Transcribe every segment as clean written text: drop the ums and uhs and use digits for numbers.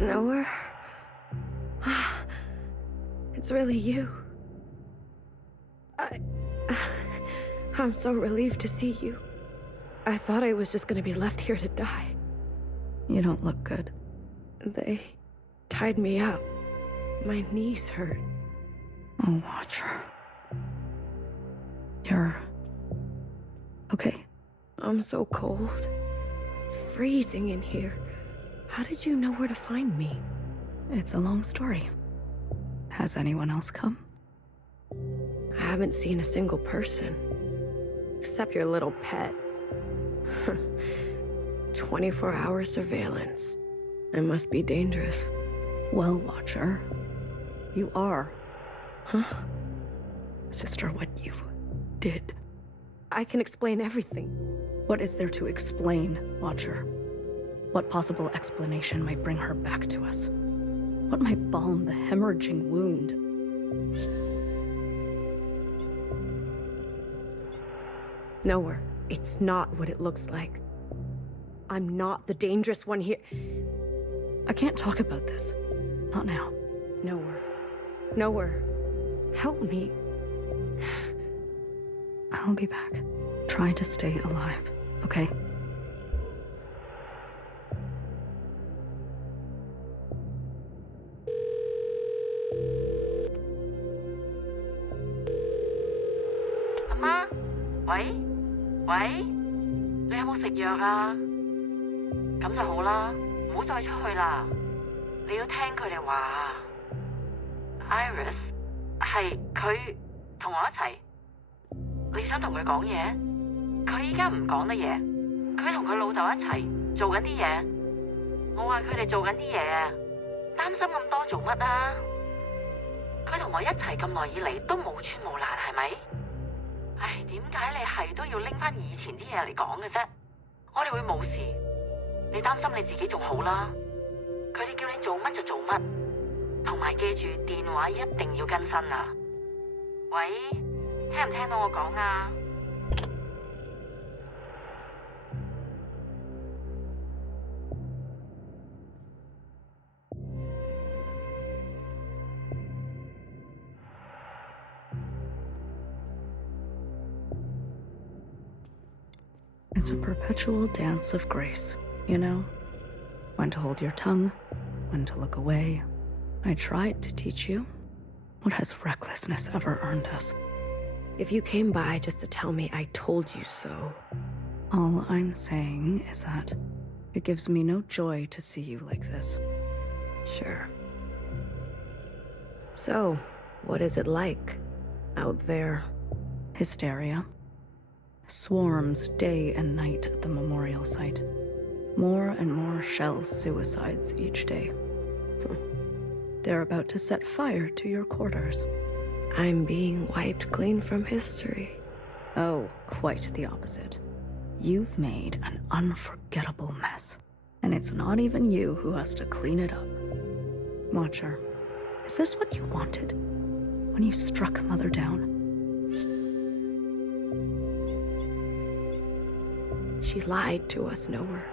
Nowhere? It's really you. I'm so relieved to see you. I thought I was just gonna be left here to die. You don't look good. They tied me up. My knees hurt. Oh, Watcher. You're... okay. I'm so cold. It's freezing in here. How did you know where to find me? It's a long story. Has anyone else come? I haven't seen a single person. Except your little pet. 24-hour surveillance. It must be dangerous. Well, Watcher, you are. Huh? Sister, what you did. I can explain everything. What is there to explain, Watcher? What possible explanation might bring her back to us? What might balm the hemorrhaging wound? Nowhere. It's not what it looks like. I'm not the dangerous one here. I can't talk about this. Not now. Nowhere. Nowhere. Help me. I'll be back. Try to stay alive, okay? Mama? 喂？喂？你有冇食藥啊？咁就好啦，唔好再出去啦。你要聽佢哋話。Iris 係佢同我一齊。你想同佢講嘢？佢依家唔講得嘢。佢同佢老豆一齊做緊啲嘢。我話佢哋做緊啲嘢啊，擔心咁多做乜啊？佢同我一齊咁耐以嚟都冇穿冇爛，係咪？唉，點解你係都要拎翻以前啲嘢嚟講嘅啫？我哋會冇事，你擔心你自己仲好啦。佢哋叫你做乜就做乜，同埋記住電話一定要更新啊！喂，聽唔聽到我講啊？It's a perpetual dance of grace, you know? When to hold your tongue, when to look away. I tried to teach you. What has recklessness ever earned us? If you came by just to tell me I told you so. All I'm saying is that it gives me no joy to see you like this. Sure. So, what is it like out there? Hysteria. Swarms day and night at the memorial site. More and more shell suicides each day. They're about to set fire to your quarters. I'm being wiped clean from history. Oh, quite the opposite. You've made an unforgettable mess. And it's not even you who has to clean it up. Watcher, is this what you wanted when you struck Mother down? She lied to us, Nowhere,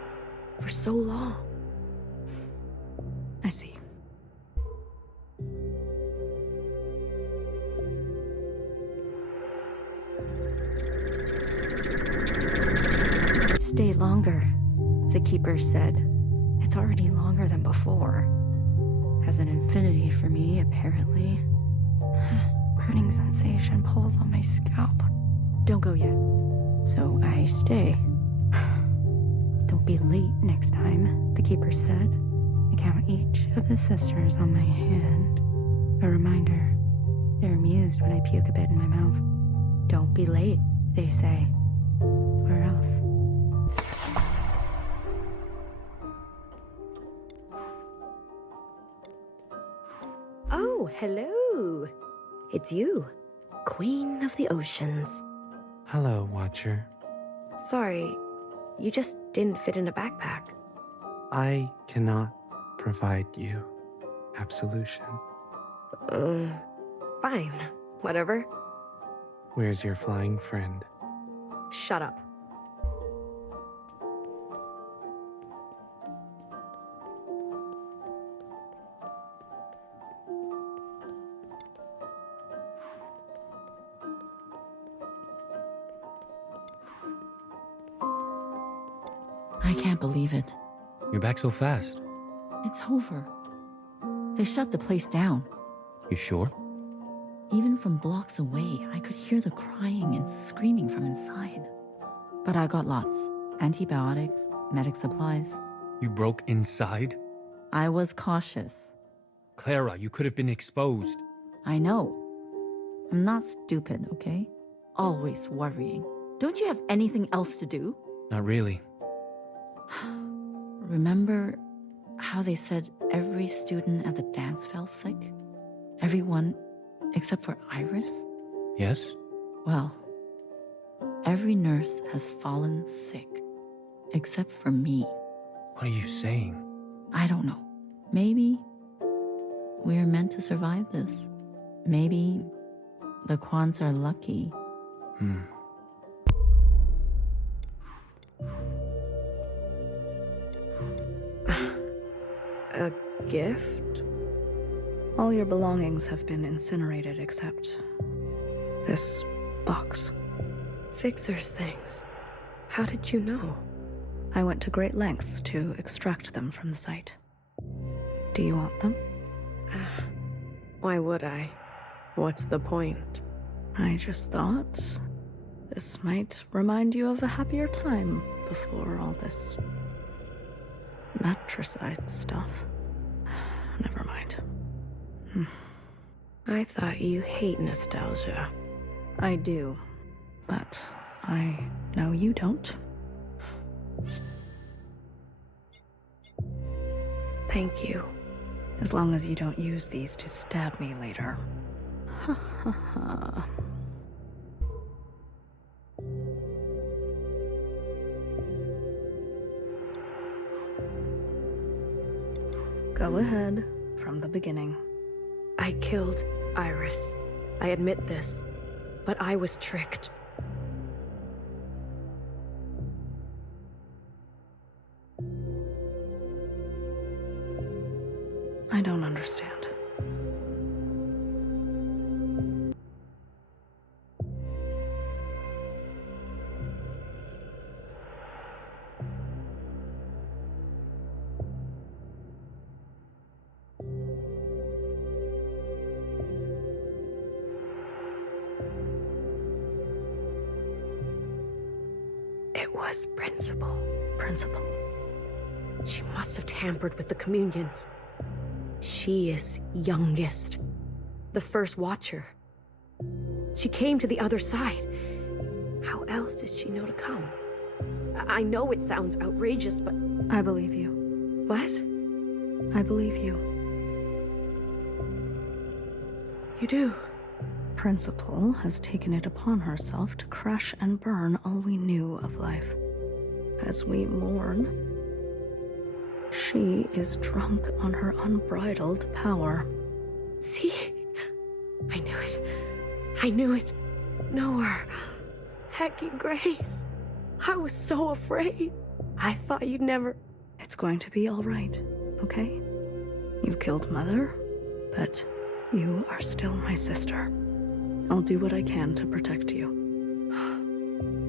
for so long. I see. Stay longer, the keeper said. It's already longer than before. Has an infinity for me, apparently. Burning sensation pulls on my scalp. Don't go yet. So I stay. Don't be late next time, the keeper said. I count each of the sisters on my hand. A reminder. They're amused when I puke a bit in my mouth. Don't be late, they say. Or else. Oh, hello. It's you, Queen of the Oceans. Hello, Watcher. Sorry, you just didn't fit in a backpack. I cannot provide you absolution. Fine. Whatever. Where's your flying friend? Shut up. I can't believe it. You're back so fast. It's over. They shut the place down. You sure? Even from blocks away, I could hear the crying and screaming from inside. But I got lots. Antibiotics, medic supplies. You broke inside? I was cautious. Clara, you could have been exposed. I know. I'm not stupid, okay? Always worrying. Don't you have anything else to do? Not really. Remember how they said every student at the dance fell sick? Everyone except for Iris? Yes? Well, every nurse has fallen sick. Except for me. What are you saying? I don't know. Maybe we're meant to survive this. Maybe the Kwans are lucky. A gift? All your belongings have been incinerated except this box. Fixer's things. How did you know? I went to great lengths to extract them from the site. Do you want them? Why would I? What's the point? I just thought this might remind you of a happier time before all this matricide stuff. Never mind. I thought you hate nostalgia. I do, but I know you don't. Thank you. As long as you don't use these to stab me later. Ha ha ha. Go ahead, from the beginning. I killed Iris. I admit this. But I was tricked. I don't understand. It was Principal. Principal. She must have tampered with the communions. She is youngest. The first Watcher. She came to the other side. How else did she know to come? I know it sounds outrageous, but... I believe you. What? I believe you. You do? Principal has taken it upon herself to crash and burn all we knew of life. As we mourn, she is drunk on her unbridled power. See? I knew it. I knew it. Know her. Hecky Grace. I was so afraid. I thought you'd never... It's going to be all right, okay? You killed Mother, but you are still my sister. I'll do what I can to protect you.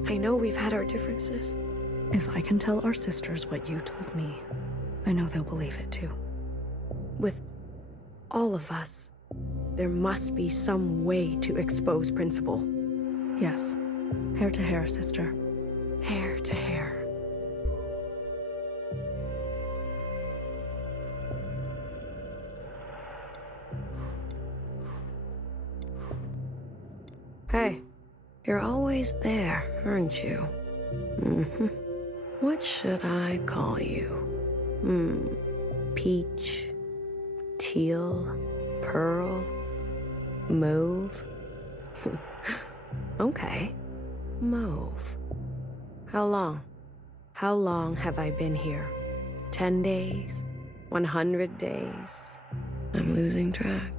I know we've had our differences. If I can tell our sisters what you told me, I know they'll believe it too. With all of us, there must be some way to expose Principal. Yes. Hair to hair, sister. Hair to hair. Hey, you're always there, aren't you? Mm-hmm. What should I call you? Peach, teal, pearl, mauve? Okay, mauve. How long? How long have I been here? 10 days? 100 days? I'm losing track.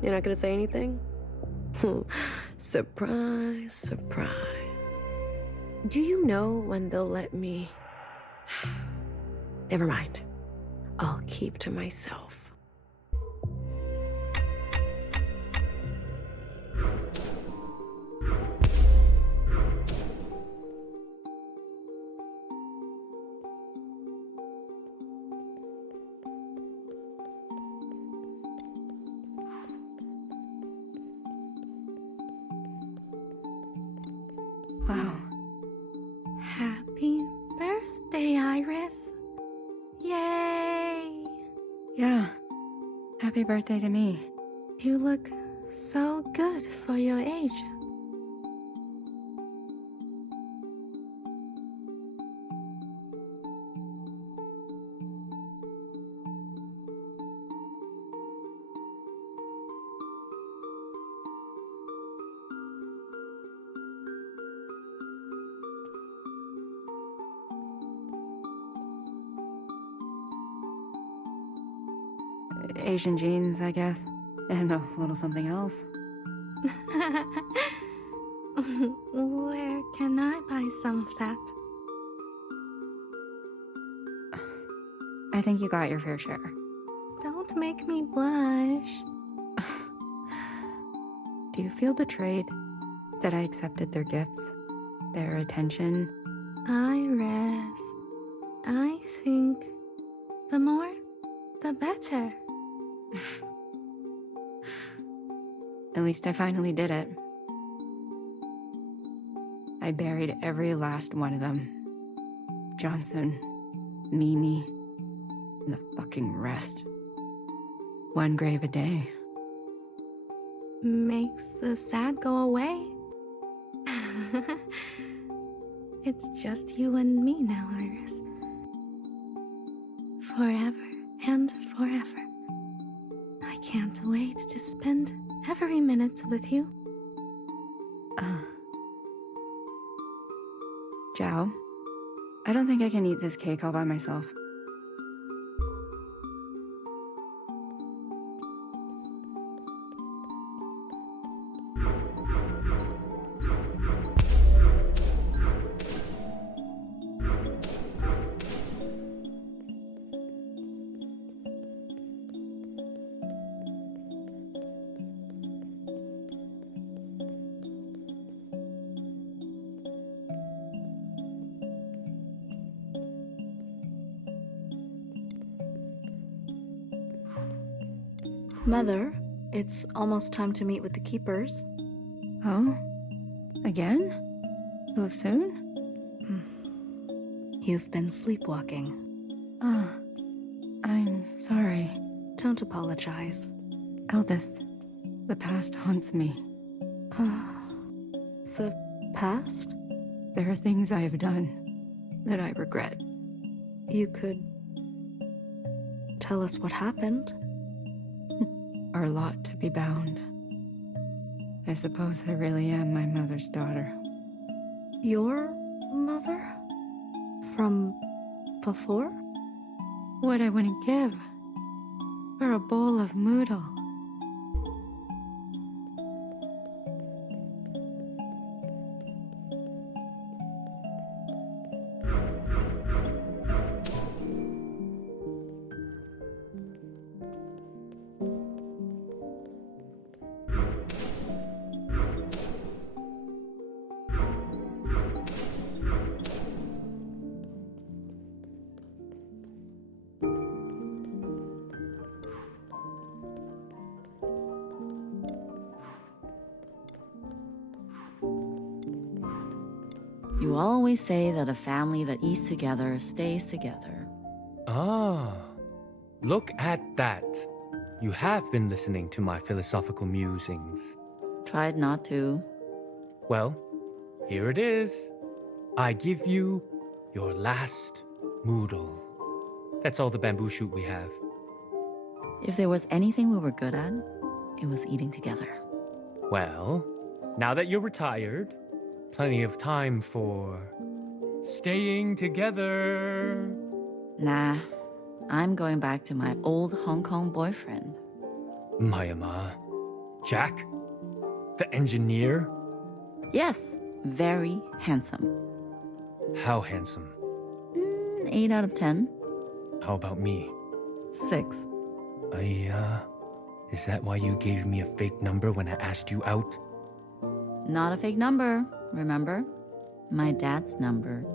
You're not gonna say anything? Surprise, surprise. Do you know when they'll let me... Never mind. I'll keep to myself. Yeah. Happy birthday to me. You look so good for your age. Asian genes, I guess. And a little something else. Where can I buy some of that? I think you got your fair share. Don't make me blush. Do you feel betrayed that I accepted their gifts? Their attention? Iris, I think the more, the better. At least I finally did it. I buried every last one of them. Johnson, Mimi, and the fucking rest. One grave a day. Makes the sad go away. It's just you and me now, Iris. Forever and forever. I can't wait to spend every minute with you. Zhao, I don't think I can eat this cake all by myself. Mother, it's almost time to meet with the keepers. Oh? Again? So soon? You've been sleepwalking. I'm sorry. Don't apologize. Eldest, the past haunts me. The past? There are things I have done that I regret. You could tell us what happened. Our lot to be bound. I suppose I really am my mother's daughter. Your mother? From before? What I wouldn't give for a bowl of noodle. You always say that a family that eats together stays together. Ah, look at that. You have been listening to my philosophical musings. Tried not to. Well, here it is. I give you your last moodle. That's all the bamboo shoot we have. If there was anything we were good at, it was eating together. Well, now that you're retired, plenty of time for staying together. Nah, I'm going back to my old Hong Kong boyfriend. Mayama. Jack? The engineer? Yes, very handsome. How handsome? 8 out of 10. How about me? 6. Is that why you gave me a fake number when I asked you out? Not a fake number, remember? My dad's number.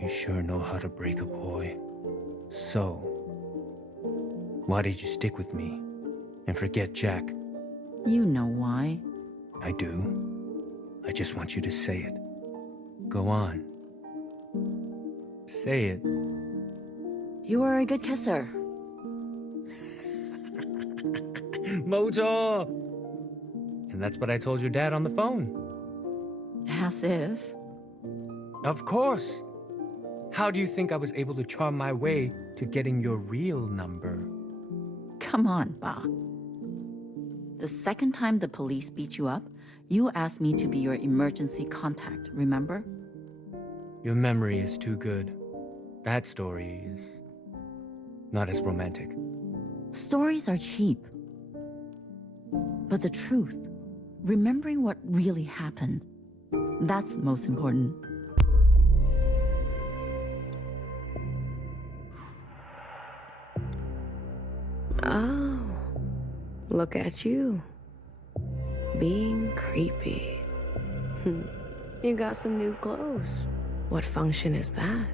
You sure know how to break a boy. So, why did you stick with me and forget Jack? You know why. I do. I just want you to say it. Go on. Say it. You were a good kisser. 冇錯. And that's what I told your dad on the phone. As if. Of course. How do you think I was able to charm my way to getting your real number? Come on, Ba. The second time the police beat you up, you asked me to be your emergency contact, remember? Your memory is too good. That story is not as romantic. Stories are cheap. But the truth, remembering what really happened, that's most important. Oh, look at you. Being creepy. You got some new clothes. What function is that?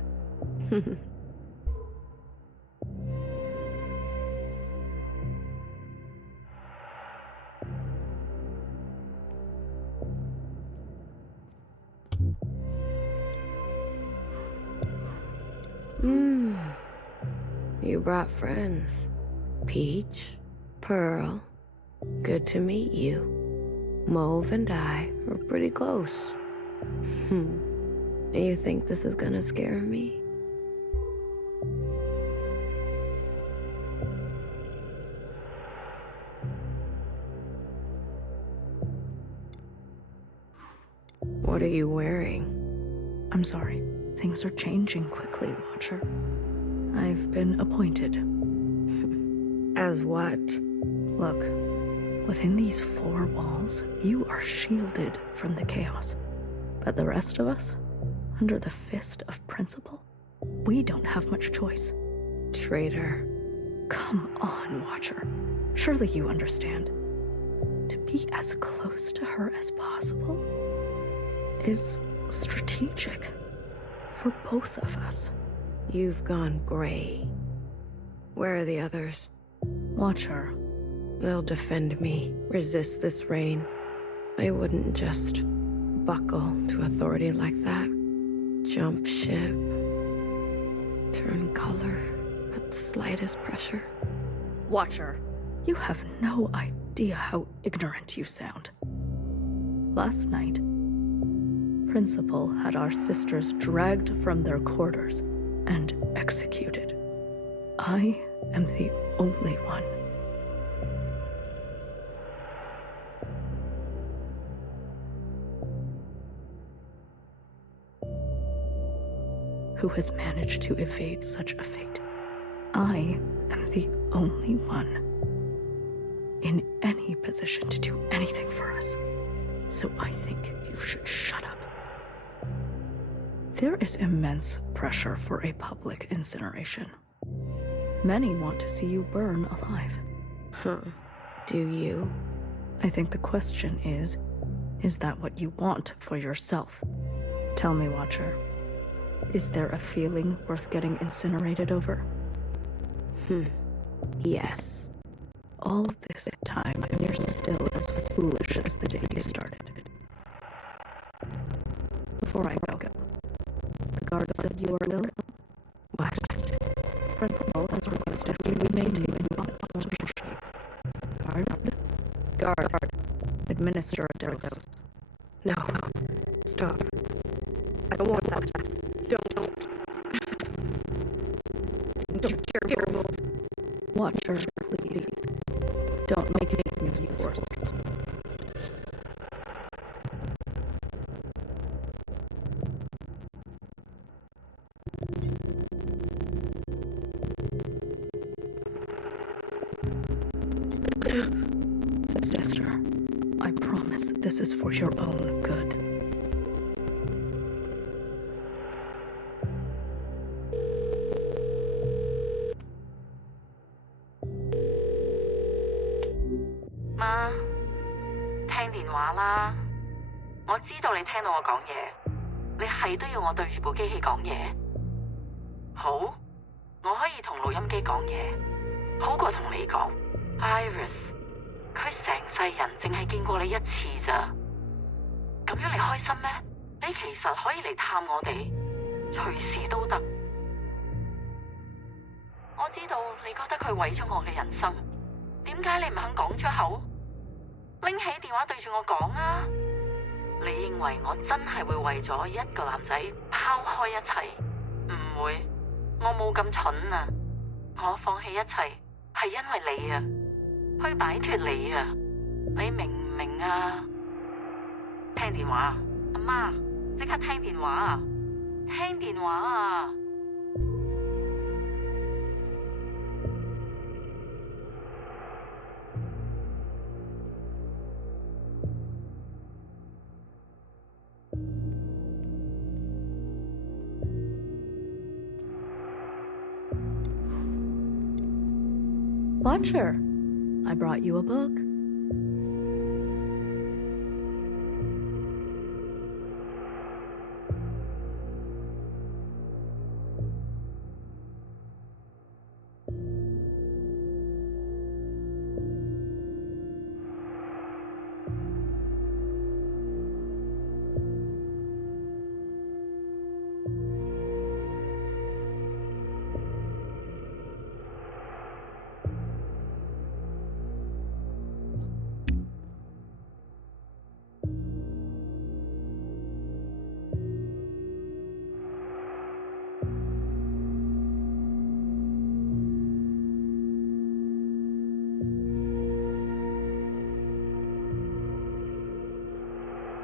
You brought friends. Peach, Pearl, good to meet you. Mauve and I are pretty close. You think this is gonna scare me? What are you wearing? I'm sorry. Things are changing quickly, Watcher. I've been appointed. As what? Look, within these four walls, you are shielded from the chaos. But the rest of us, under the fist of principle, we don't have much choice. Traitor. Come on, Watcher. Surely you understand. To be as close to her as possible is strategic for both of us. You've gone gray. Where are the others? Watcher. They'll defend me, resist this reign. They wouldn't just buckle to authority like that. Jump ship. Turn color at the slightest pressure. Watcher, you have no idea how ignorant you sound. Last night, Principal had our sisters dragged from their quarters and executed. I am the only one who has managed to evade such a fate. I am the only one in any position to do anything for us. So I think you should shut up. There is immense pressure for a public incineration. Many want to see you burn alive. Huh. Do you? I think the question is that what you want for yourself? Tell me, Watcher, is there a feeling worth getting incinerated over? Yes. All this time, and you're still as foolish as the day you started. Before I go, the guard said you are ill. What? Principal has requested we remain you in unconscious shape. Guard, administer a dose. No. Stop. I don't want that. Don't. Terrible. Watcher, please. Don't make me use force. Sister, I promise this is for your own good. Ma，聽電話啦！我知道你聽到我講嘢，你係都要我對住部機器講嘢。好，我可以同錄音機講嘢，好過同你講。Iris， 佢成世人淨係見過你一次咋，咁樣你開心咩？你其實可以嚟探我哋，隨時都得。我知道你覺得佢毀咗我嘅人生，點解你唔肯講出口？拎起電話對住我講啊！你認為我真係會為咗一個男仔拋開一切？唔會，我冇咁蠢啊！我放棄一切係因為你啊，去擺脫你啊！你明唔明啊？聽電話，阿媽，即刻聽電話啊！聽電話啊！Watcher, I brought you a book.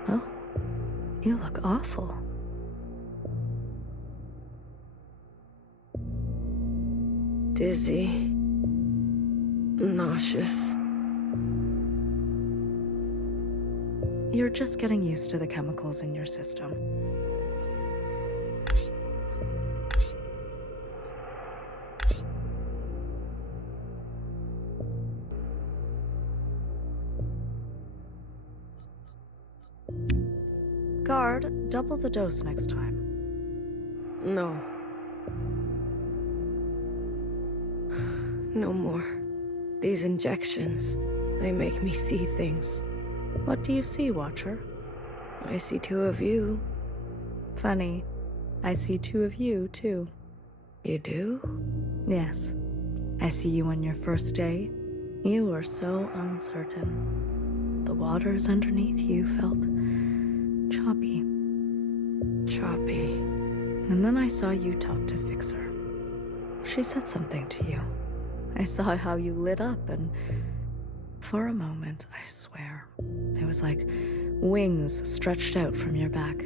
Oh, you look awful. Dizzy. Nauseous. You're just getting used to the chemicals in your system. Guard, double the dose next time. No. No more. These injections, they make me see things. What do you see, Watcher? I see two of you. Funny. I see two of you, too. You do? Yes. I see you on your first day. You were so uncertain. The waters underneath you felt choppy. Choppy. And then I saw you talk to Fixer. She said something to you. I saw how you lit up, and for a moment, I swear, it was like wings stretched out from your back.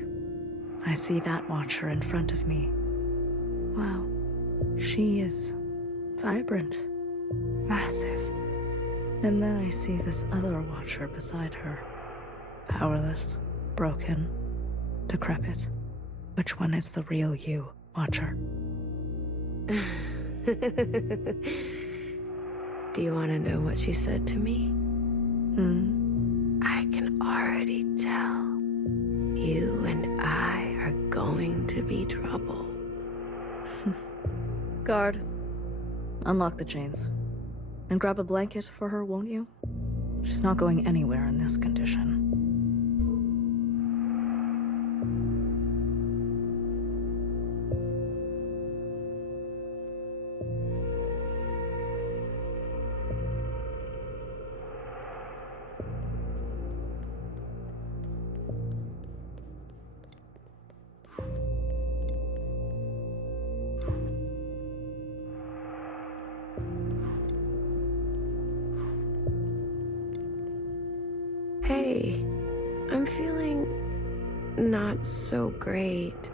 I see that Watcher in front of me. Wow, she is vibrant, massive. And then I see this other Watcher beside her. Powerless, broken, decrepit. Which one is the real you, Watcher? Do you want to know what she said to me? I can already tell. You and I are going to be trouble. Guard, unlock the chains. And grab a blanket for her, won't you? She's not going anywhere in this condition. Hey, I'm feeling not so great.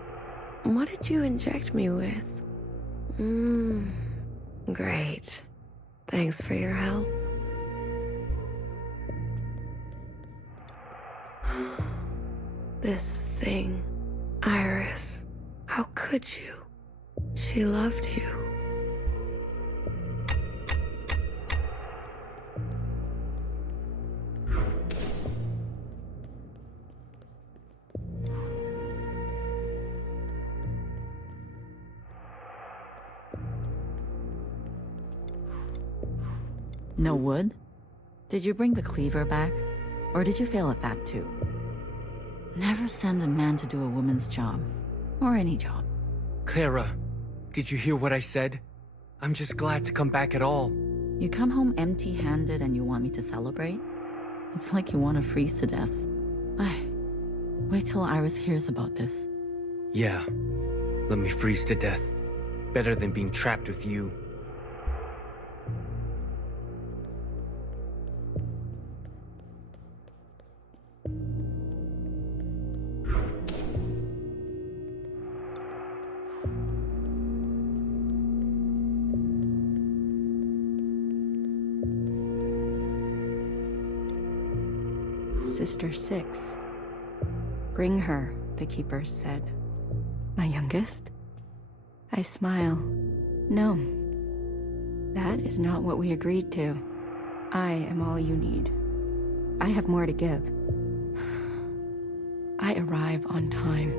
What did you inject me with? Great. Thanks for your help. This thing, Iris, how could you? She loved you. No wood? Did you bring the cleaver back? Or did you fail at that too? Never send a man to do a woman's job. Or any job. Clara, did you hear what I said? I'm just glad to come back at all. You come home empty-handed and you want me to celebrate? It's like you want to freeze to death. Wait till Iris hears about this. Yeah, let me freeze to death. Better than being trapped with you. Sister 6. Bring her, the keepers said. My youngest? I smile. No. That is not what we agreed to. I am all you need. I have more to give. I arrive on time.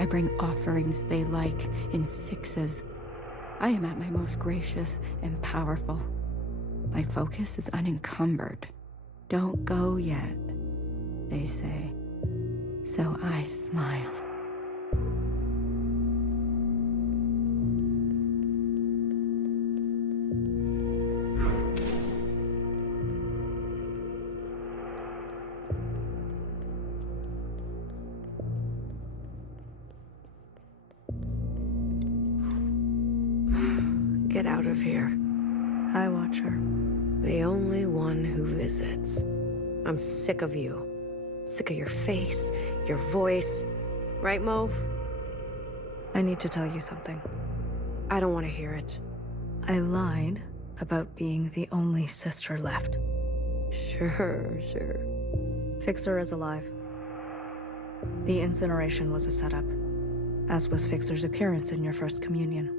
I bring offerings they like in 6s. I am at my most gracious and powerful. My focus is unencumbered. Don't go yet, they say. So I smile. Get out of here. Hi, Watcher. The only one who visits. I'm sick of you. Sick of your face, your voice. Right, Mauve? I need to tell you something. I don't want to hear it. I lied about being the only sister left. Sure. Fixer is alive. The incineration was a setup, as was Fixer's appearance in your first communion.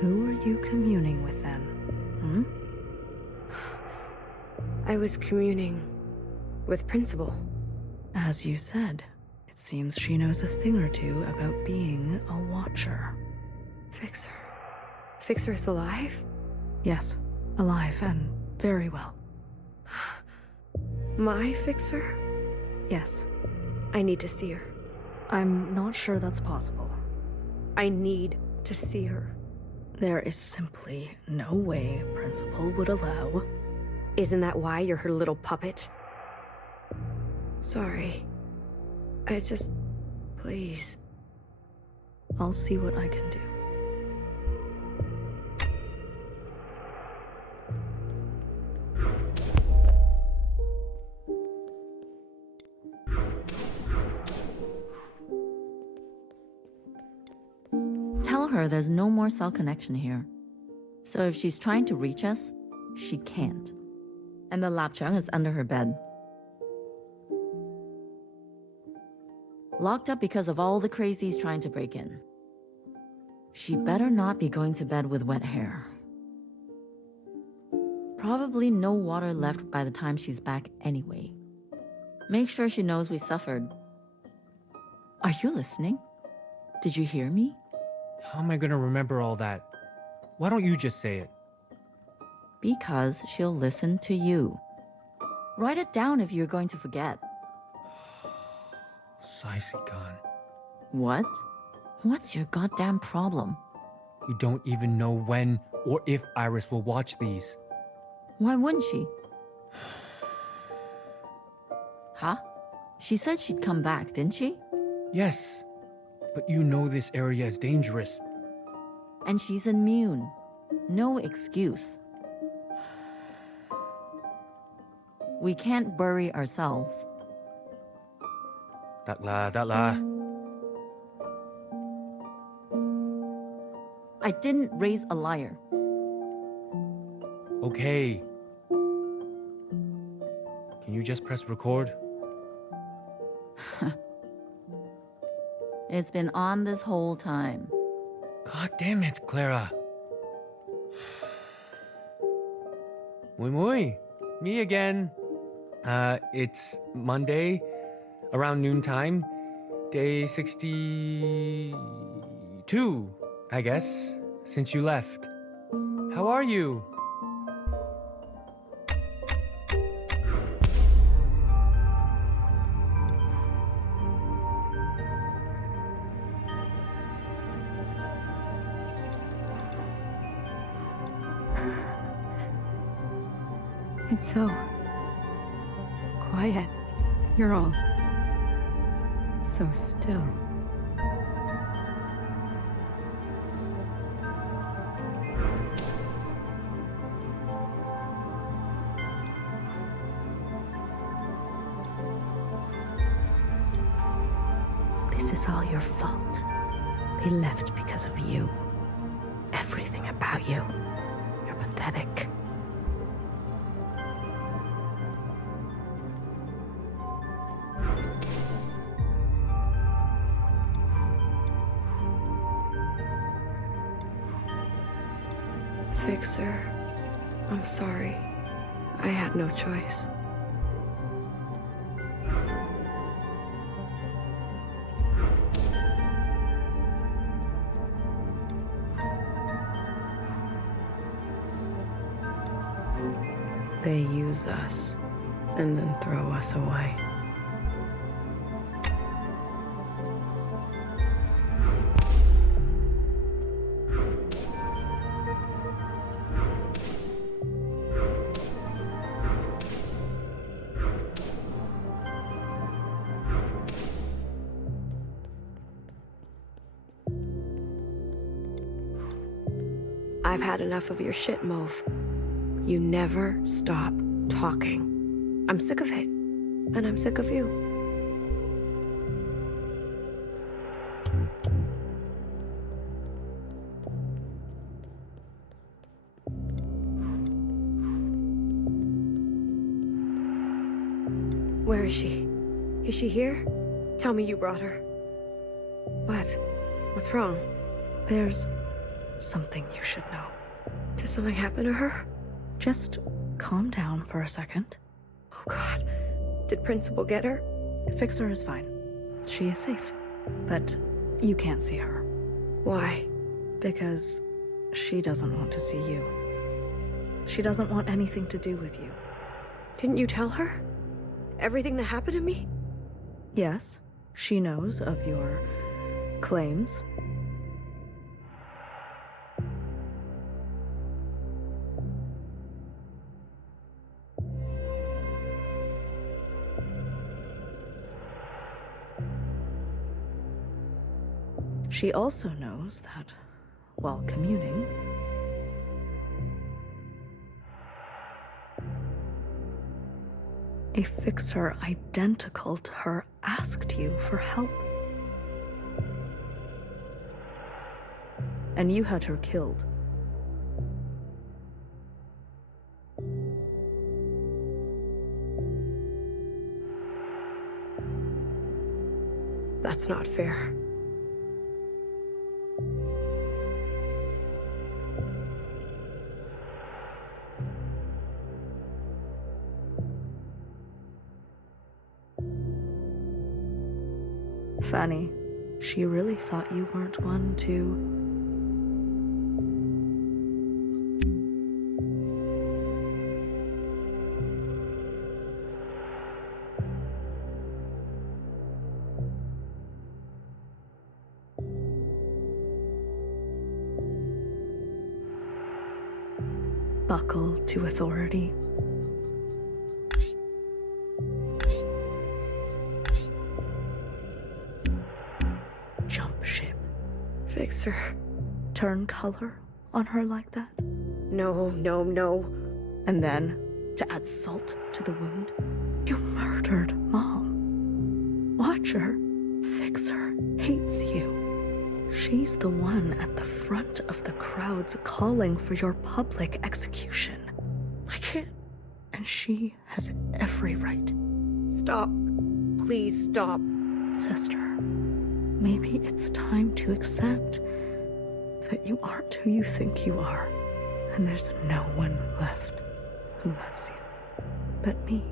Who were you communing with then? I was communing with Principal. As you said, it seems she knows a thing or two about being a Watcher. Fixer? Fixer is alive? Yes, alive and very well. My Fixer? Yes. I need to see her. I'm not sure that's possible. I need to see her. There is simply no way Principal would allow... Isn't that why you're her little puppet? Sorry. Please. I'll see what I can do. Tell her there's no more cell connection here. So if she's trying to reach us, she can't. And the lapchung is under her bed. Locked up because of all the crazies trying to break in. She better not be going to bed with wet hair. Probably no water left by the time she's back anyway. Make sure she knows we suffered. Are you listening? Did you hear me? How am I gonna remember all that? Why don't you just say it? Because she'll listen to you. Write it down if you're going to forget. Saisigan. What? What's your goddamn problem? We don't even know when or if Iris will watch these. Why wouldn't she? Huh? She said she'd come back, didn't she? Yes, but you know this area is dangerous. And she's immune. No excuse. We can't bury ourselves. Datla. I didn't raise a liar. Okay. Can you just press record? It's been on this whole time. God damn it, Clara. Muy, me again. It's Monday, around noontime, day 62, I guess, since you left. How are you? It's so quiet. You're all so still. This is all your fault. They left because of you. Everything about you. You're pathetic. Fixer, I'm sorry. I had no choice. They use us and then throw us away. I've had enough of your shit, Mauve. You never stop talking. I'm sick of it. And I'm sick of you. Where is she? Is she here? Tell me you brought her. What? What's wrong? There's something you should know. Did something happen to her? Just calm down for a second. Oh God. Did Principal get her? Fixer is fine. She is safe. But you can't see her. Why? Because she doesn't want to see you. She doesn't want anything to do with you. Didn't you tell her? Everything that happened to me? Yes, she knows of your claims. She also knows that, while communing, a fixer identical to her asked you for help. And you had her killed. That's not fair. Fanny, she really thought you weren't one to... buckle to authority. Jump ship. Fixer. Turn color on her like that. No, no, no. And then, to add salt to the wound, you murdered Mom. Watcher, Fixer hates you. She's the one at the front of the crowds calling for your public execution. I can't. And she has every right. Stop. Please stop. Sister, maybe it's time to accept that you aren't who you think you are, and there's no one left who loves you but me.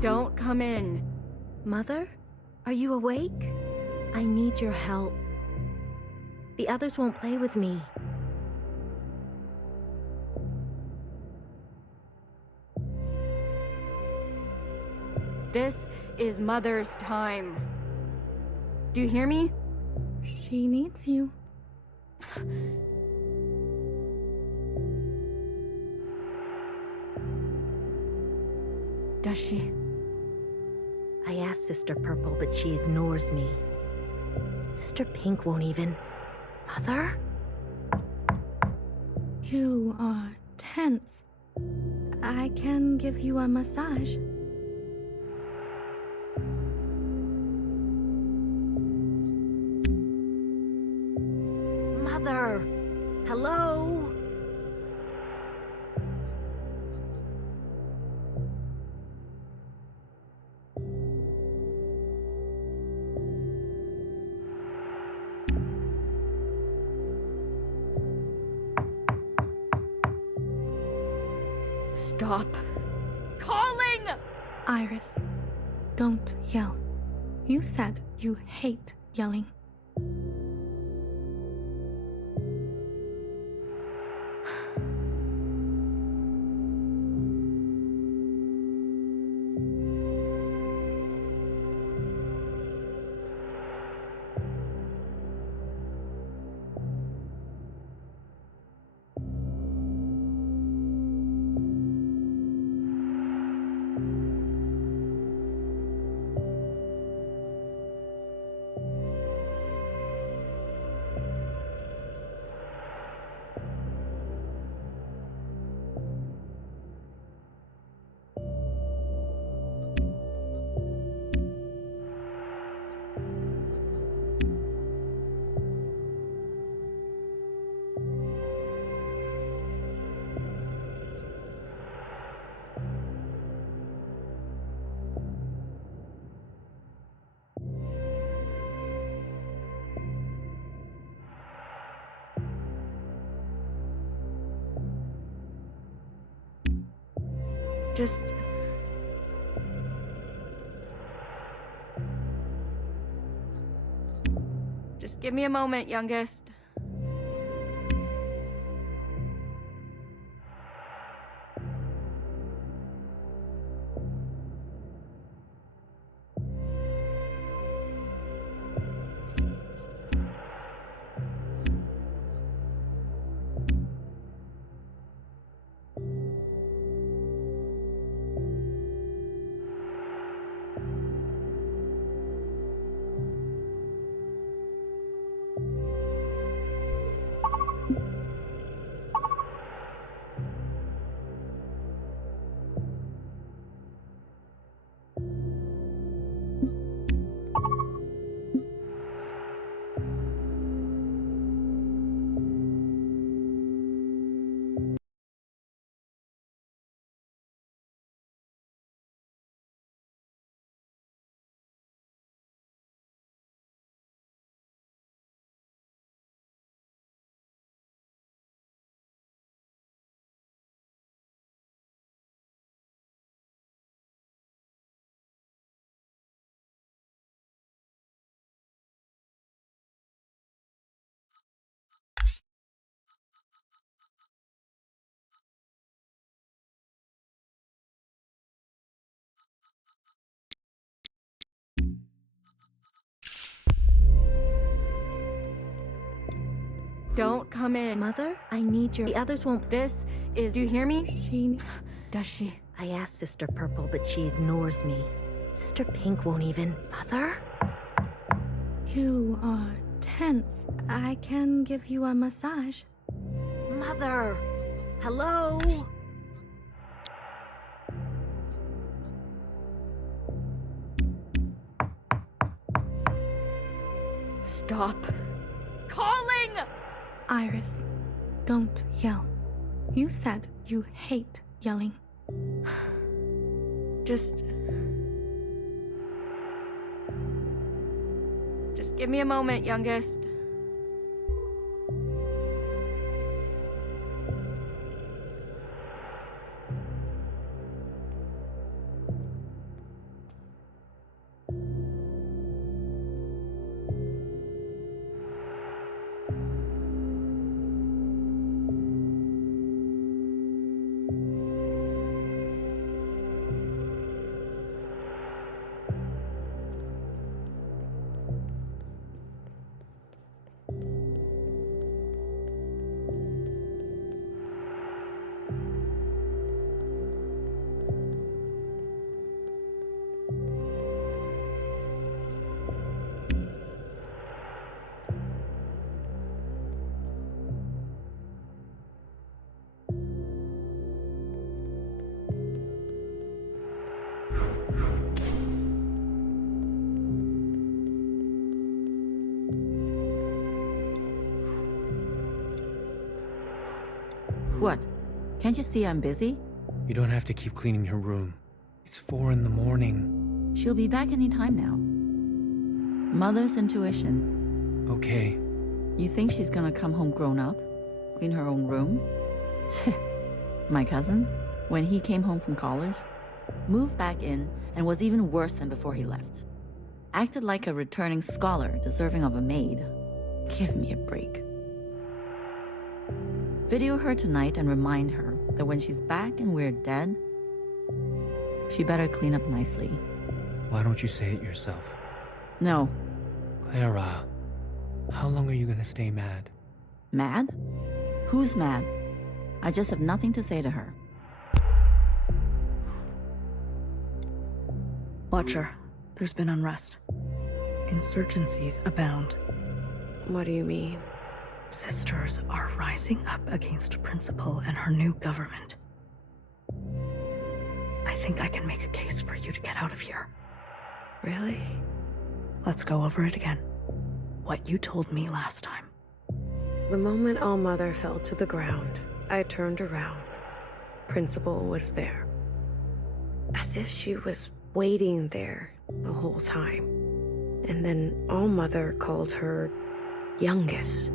Don't come in. Mother? Are you awake? I need your help. The others won't play with me. This is Mother's time. Do you hear me? She needs you. Does she? I asked Sister Purple, but she ignores me. Sister Pink won't even. Mother? You are tense. I can give you a massage. Mother! Hello? Stop calling! Iris, don't yell. You said you hate yelling. Just... Just give me a moment, youngest. Don't come in. Mother? I need your... The others won't... This is... Do you hear me? She... Does she? I asked Sister Purple, but she ignores me. Sister Pink won't even. Mother? You are tense. I can give you a massage. Mother! Hello? Stop calling! Iris, don't yell. You said you hate yelling. Just give me a moment, youngest. What? Can't you see I'm busy? You don't have to keep cleaning her room. It's 4 in the morning. She'll be back any time now. Mother's intuition. Okay. You think she's gonna come home grown up? Clean her own room? My cousin, when he came home from college, moved back in and was even worse than before he left. Acted like a returning scholar deserving of a maid. Give me a break. Video her tonight and remind her that when she's back and we're dead, she better clean up nicely. Why don't you say it yourself? No. Clara, how long are you gonna stay mad? Mad? Who's mad? I just have nothing to say to her. Watcher, there's been unrest. Insurgencies abound. What do you mean? Sisters are rising up against Principal and her new government. I think I can make a case for you to get out of here. Really? Let's go over it again. What you told me last time. The moment All-Mother fell to the ground, I turned around. Principal was there. As if she was waiting there the whole time. And then All-Mother called her youngest,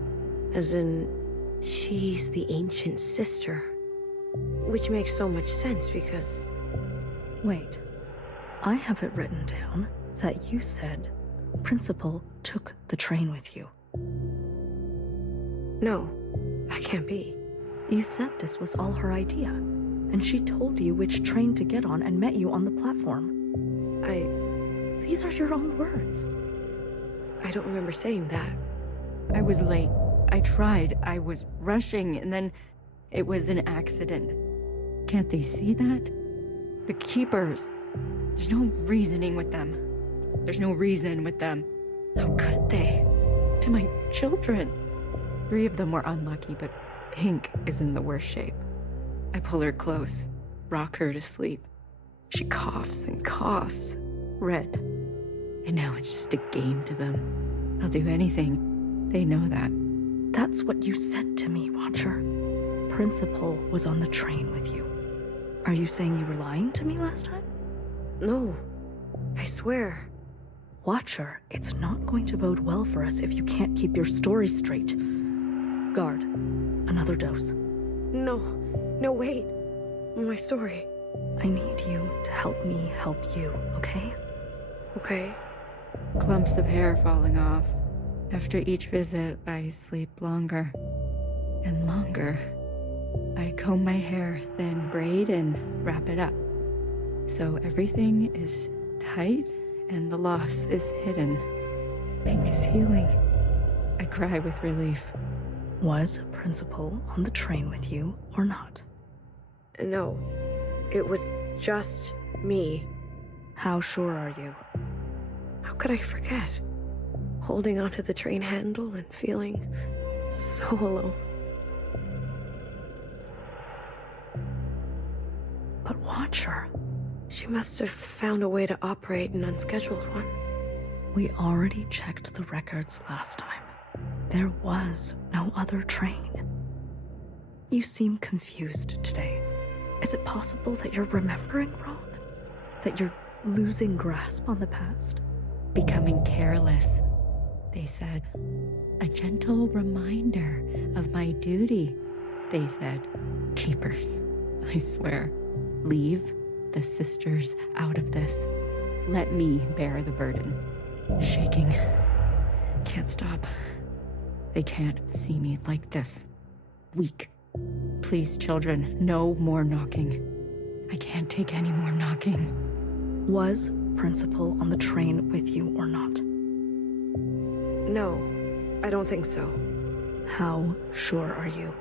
as in she's the ancient sister. Which makes so much sense because... Wait, I have it written down that you said Principal took the train with you. No, that can't be. You said this was all her idea, and she told you which train to get on and met you on the platform. These are your own words. I don't remember saying that. I was late. I tried. I was rushing, and then it was an accident. Can't they see that? The Keepers. There's no reasoning with them. There's no reason with them. How could they? To my children. 3 of them were unlucky, but Pink is in the worst shape. I pull her close, rock her to sleep. She coughs and coughs. Red. I know it's just a game to them. They'll do anything. They know that. That's what you said to me, Watcher. Principal was on the train with you. Are you saying you were lying to me last time? No, I swear. Watcher, it's not going to bode well for us if you can't keep your story straight. Guard, another dose. No, wait. My story. I need you to help me help you, okay? Okay. Clumps of hair falling off. After each visit, I sleep longer and longer. I comb my hair, then braid and wrap it up. So everything is tight and the loss is hidden. Pink is healing. I cry with relief. Was Principal on the train with you or not? No, it was just me. How sure are you? How could I forget? Holding onto the train handle and feeling so alone. But Watcher, She must have found a way to operate an unscheduled one. we already checked the records last time. There was no other train. You seem confused today. Is it possible that you're remembering wrong? That you're losing grasp on the past? Becoming careless, they said. A gentle reminder of my duty, they said. Keepers, I swear. Leave the sisters out of this. Let me bear the burden. Shaking. Can't stop. They can't see me like this. Weak. Please, children, no more knocking. I can't take any more knocking. Was Principal on the train with you or not? No, I don't think so. How sure are you?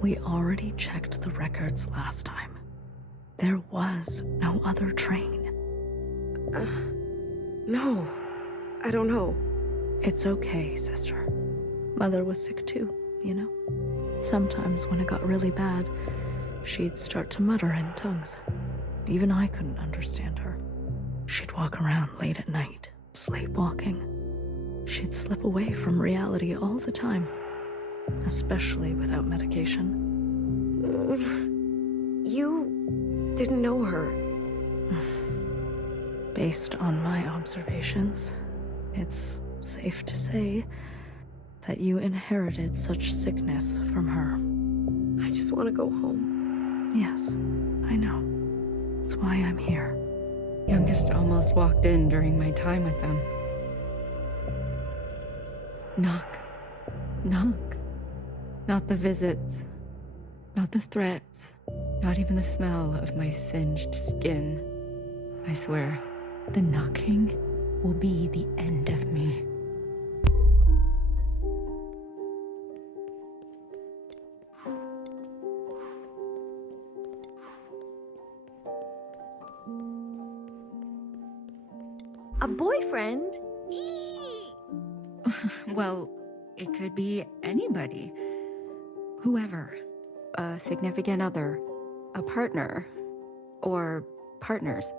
We already checked the records last time. There was no other train. No, I don't know. It's okay, sister. Mother was sick too, you know? Sometimes when it got really bad, she'd start to mutter in tongues. Even I couldn't understand her. She'd walk around late at night, sleepwalking. She'd slip away from reality all the time, especially without medication. You didn't know her. Based on my observations, it's safe to say that you inherited such sickness from her. I just want to go home. Yes, I know. That's why I'm here. Youngest almost walked in during my time with them. Knock. Knock. Not the visits. Not the threats. Not even the smell of my singed skin. I swear, the knocking will be the end of me. A boyfriend? Eee! Well, it could be anybody. Whoever. A significant other. A partner. Or partners.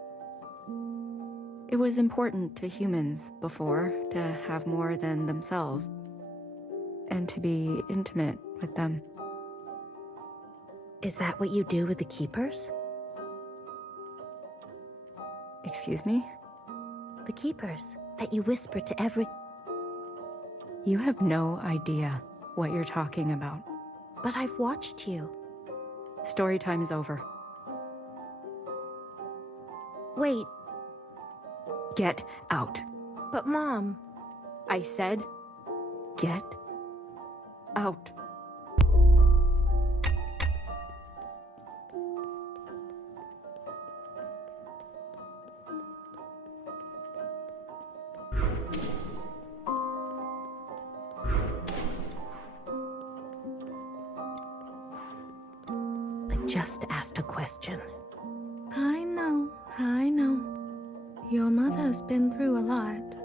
It was important to humans before to have more than themselves. And to be intimate with them. Is that what you do with the Keepers? Excuse me? The Keepers that you whisper to every... You have no idea what you're talking about. But I've watched you. Story time is over. Wait, Get out. but Mom... I said, get out. I just asked a question. I know, I know. Your mother's been through a lot.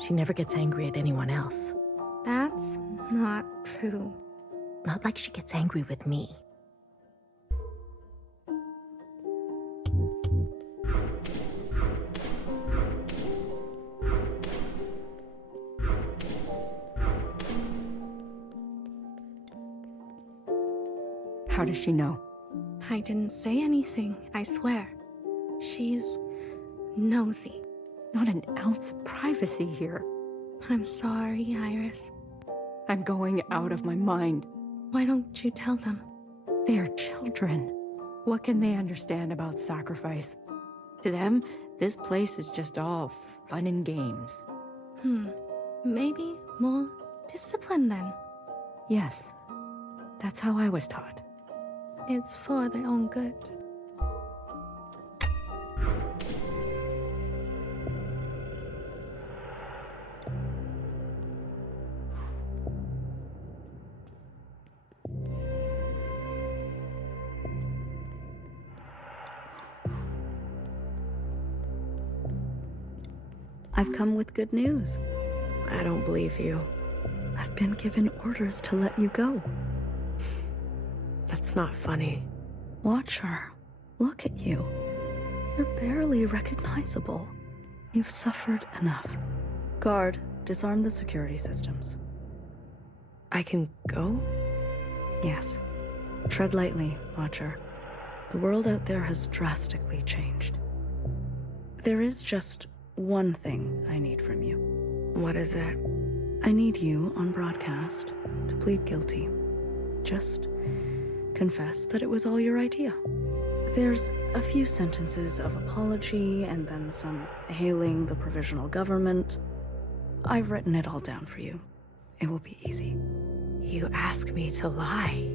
She never gets angry at anyone else. That's not true. Not like she gets angry with me. How does she know? I didn't say anything, I swear. She's nosy. Not an ounce of privacy here. I'm sorry, Iris. I'm going out of my mind. Why don't you tell them? They are children. What can they understand about sacrifice? To them, this place is just all fun and games. Maybe more discipline then. Yes, that's how I was taught. It's for their own good. I've come with good news. I don't believe you. I've been given orders to let you go. That's not funny. Watcher, look at you. You're barely recognizable. You've suffered enough. Guard, disarm the security systems. I can go? Yes. Tread lightly, Watcher. The world out there has drastically changed. There is just one thing I need from you. What is it? I need you on broadcast to plead guilty. Just confess that it was all your idea. There's a few sentences of apology and then some hailing the provisional government. I've written it all down for you. It will be easy. You ask me to lie.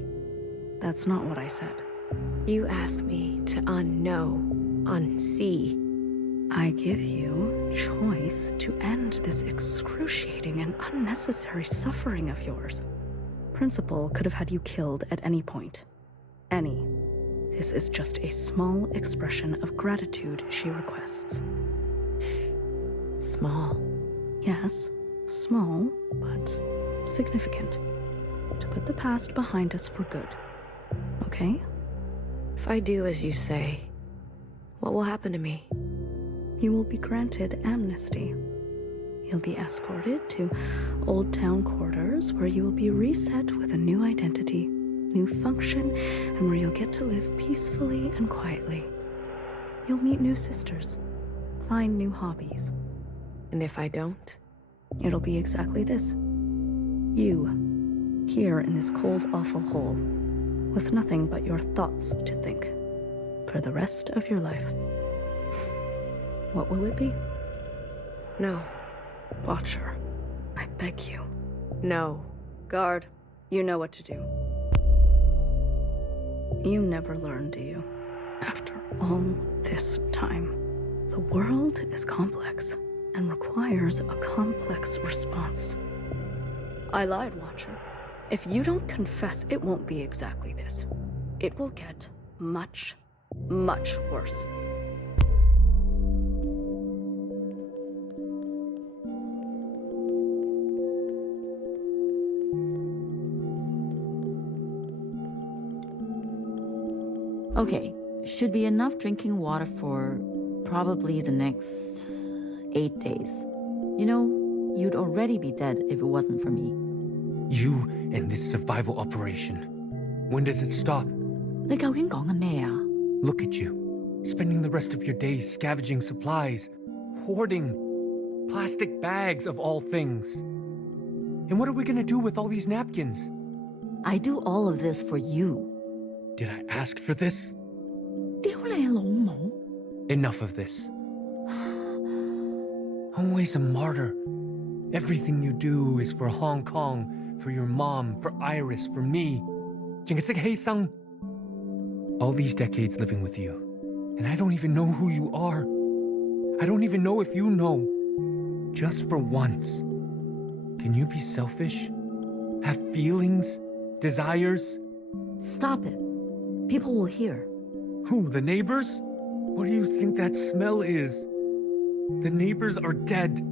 That's not what I said. You ask me to unknow, unsee. I give you choice to end this excruciating and unnecessary suffering of yours. Principal could have had you killed at any point. Any. This is just a small expression of gratitude she requests. Small. Yes, small, but significant. To put the past behind us for good. Okay? If I do as you say, what will happen to me? You will be granted amnesty. You'll be escorted to Old Town quarters where you will be reset with a new identity, new function and where you'll get to live peacefully and quietly. You'll meet new sisters, find new hobbies. And if I don't? It'll be exactly this. You, here in this cold, awful hole, with nothing but your thoughts to think, for the rest of your life. What will it be? No. Watcher, I beg you. No. Guard, you know what to do. You never learn, do you? After all this time, the world is complex and requires a complex response. I lied, Watcher. If you don't confess, it won't be exactly this. It will get much, much worse. Okay, should be enough drinking water for probably the next 8 days. You know, you'd already be dead if it wasn't for me. You and this survival operation. When does it stop? 你究竟講緊咩啊？ Look at you, spending the rest of your days scavenging supplies, hoarding plastic bags of all things. And what are we gonna do with all these napkins? I do all of this for you. Did I ask for this? 屌你老母！ Enough of this. Always a martyr. Everything you do is for Hong Kong, for your mom, for Iris, for me. 淨係識犧牲. All these decades living with you, and I don't even know who you are. I don't even know if you know. Just for once, can you be selfish? Have feelings? Desires? Stop it. People will hear. Who, the neighbors? What do you think that smell is? The neighbors are dead.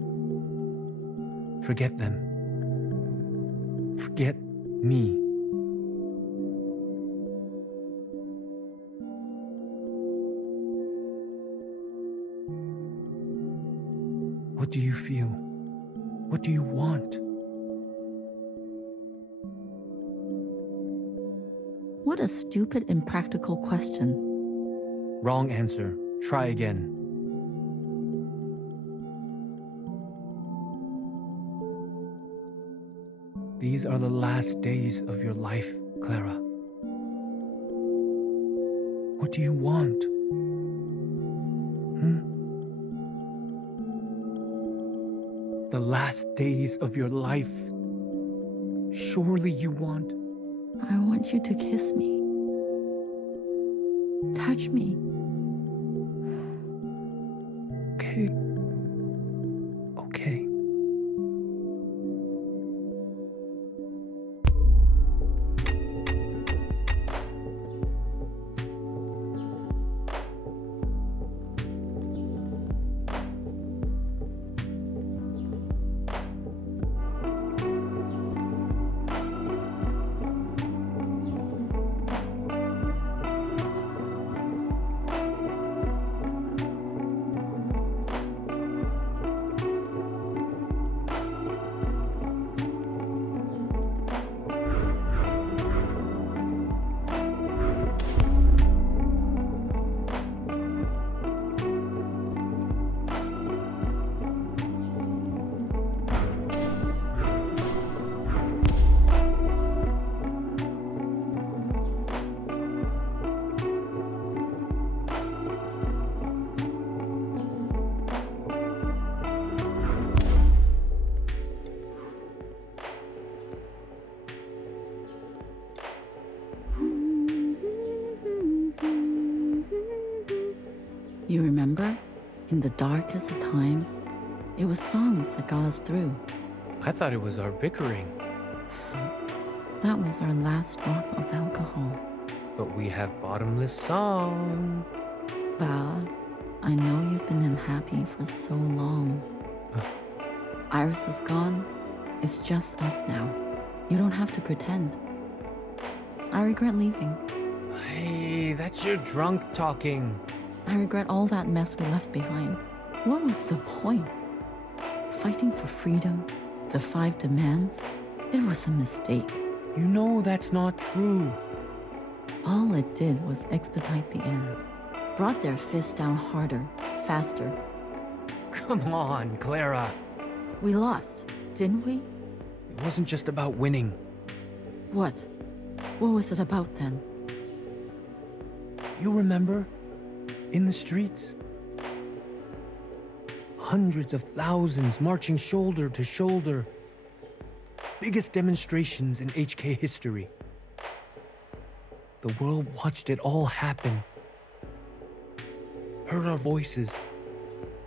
Forget them. Forget me. What do you feel? What do you want? What a stupid, impractical question. Wrong answer. Try again. These are the last days of your life, Clara. What do you want? The last days of your life. Surely you want. I want you to kiss me. Touch me. Okay. Okay. You remember? In the darkest of times, it was songs that got us through. I thought it was our bickering, That was our last drop of alcohol. but we have bottomless song. Val, I know you've been unhappy for so long. Iris is gone. It's just us now. You don't have to pretend. I regret leaving. Hey, that's your drunk talking. I regret all that mess we left behind. What was the point? Fighting for freedom, the 5 demands? It was a mistake. You know that's not true. All it did was expedite the end. Brought their fists down harder, faster. Come on, Clara. We lost, didn't we? It wasn't just about winning. What? What was it about then? You remember? In the streets? Hundreds of thousands marching shoulder to shoulder. Biggest demonstrations in HK history. The world watched it all happen. Heard our voices.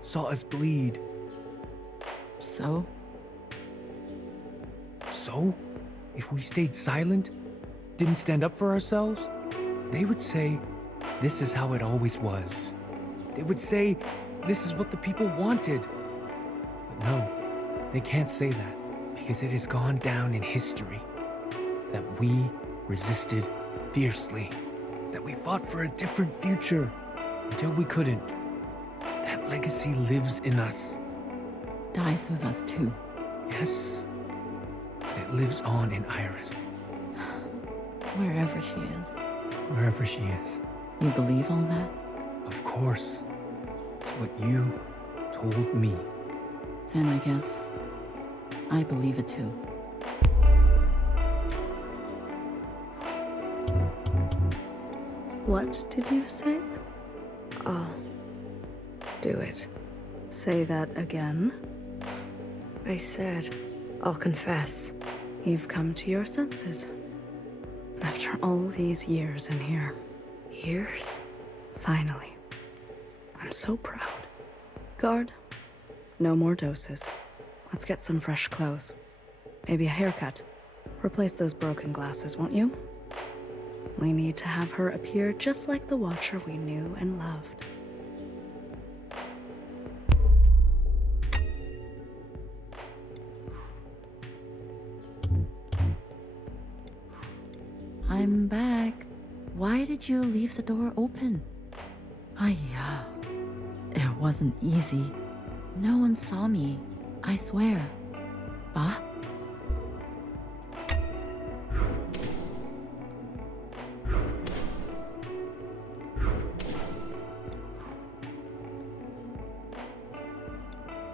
Saw us bleed. So? So, if we stayed silent, didn't stand up for ourselves, they would say, this is how it always was. They would say, this is what the people wanted. But no, they can't say that, because it has gone down in history that we resisted fiercely, that we fought for a different future until we couldn't. That legacy lives in us. Dies with us too. Yes, but it lives on in Iris. Wherever she is. Wherever she is. You believe all that? Of course. It's what you told me. Then I guess I believe it too. What did you say? I'll do it. Say that again. I said, I'll confess. You've come to your senses. After all these years in here. Years? Finally. I'm so proud. Guard, no more doses. Let's get some fresh clothes. Maybe a haircut. Replace those broken glasses, won't you? We need to have her appear just like the Watcher we knew and loved. I'm back. Why did you leave the door open? Yeah. It wasn't easy. No one saw me. I swear. Ba?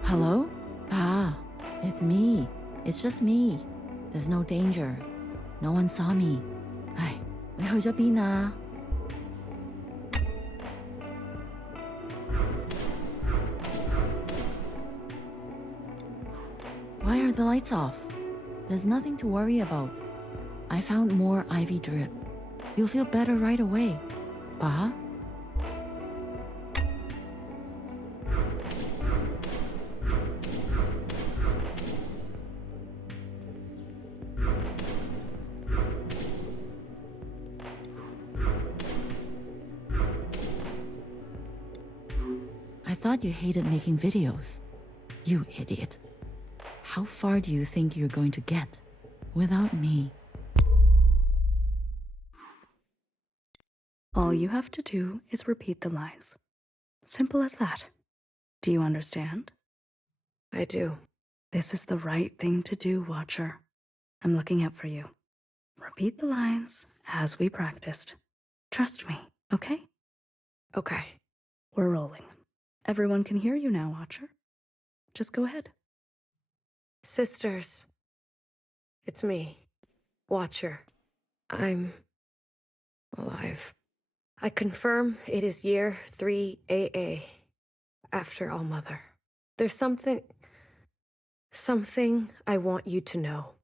Hello? Ba, it's me. It's just me. There's no danger. No one saw me. 唉，你去咗邊啊？ Why are the lights off? There's nothing to worry about. I found more ivy drip. You'll feel better right away. Ba? I thought you hated making videos. You idiot. How far do you think you're going to get without me? All you have to do is repeat the lines. Simple as that. Do you understand? I do. This is the right thing to do, Watcher. I'm looking out for you. Repeat the lines as we practiced. Trust me, okay? Okay. We're rolling. Everyone can hear you now, Watcher. Just go ahead. Sisters. It's me, Watcher. I'm alive. I confirm it is year 3 AA, after All-Mother. There's something I want you to know.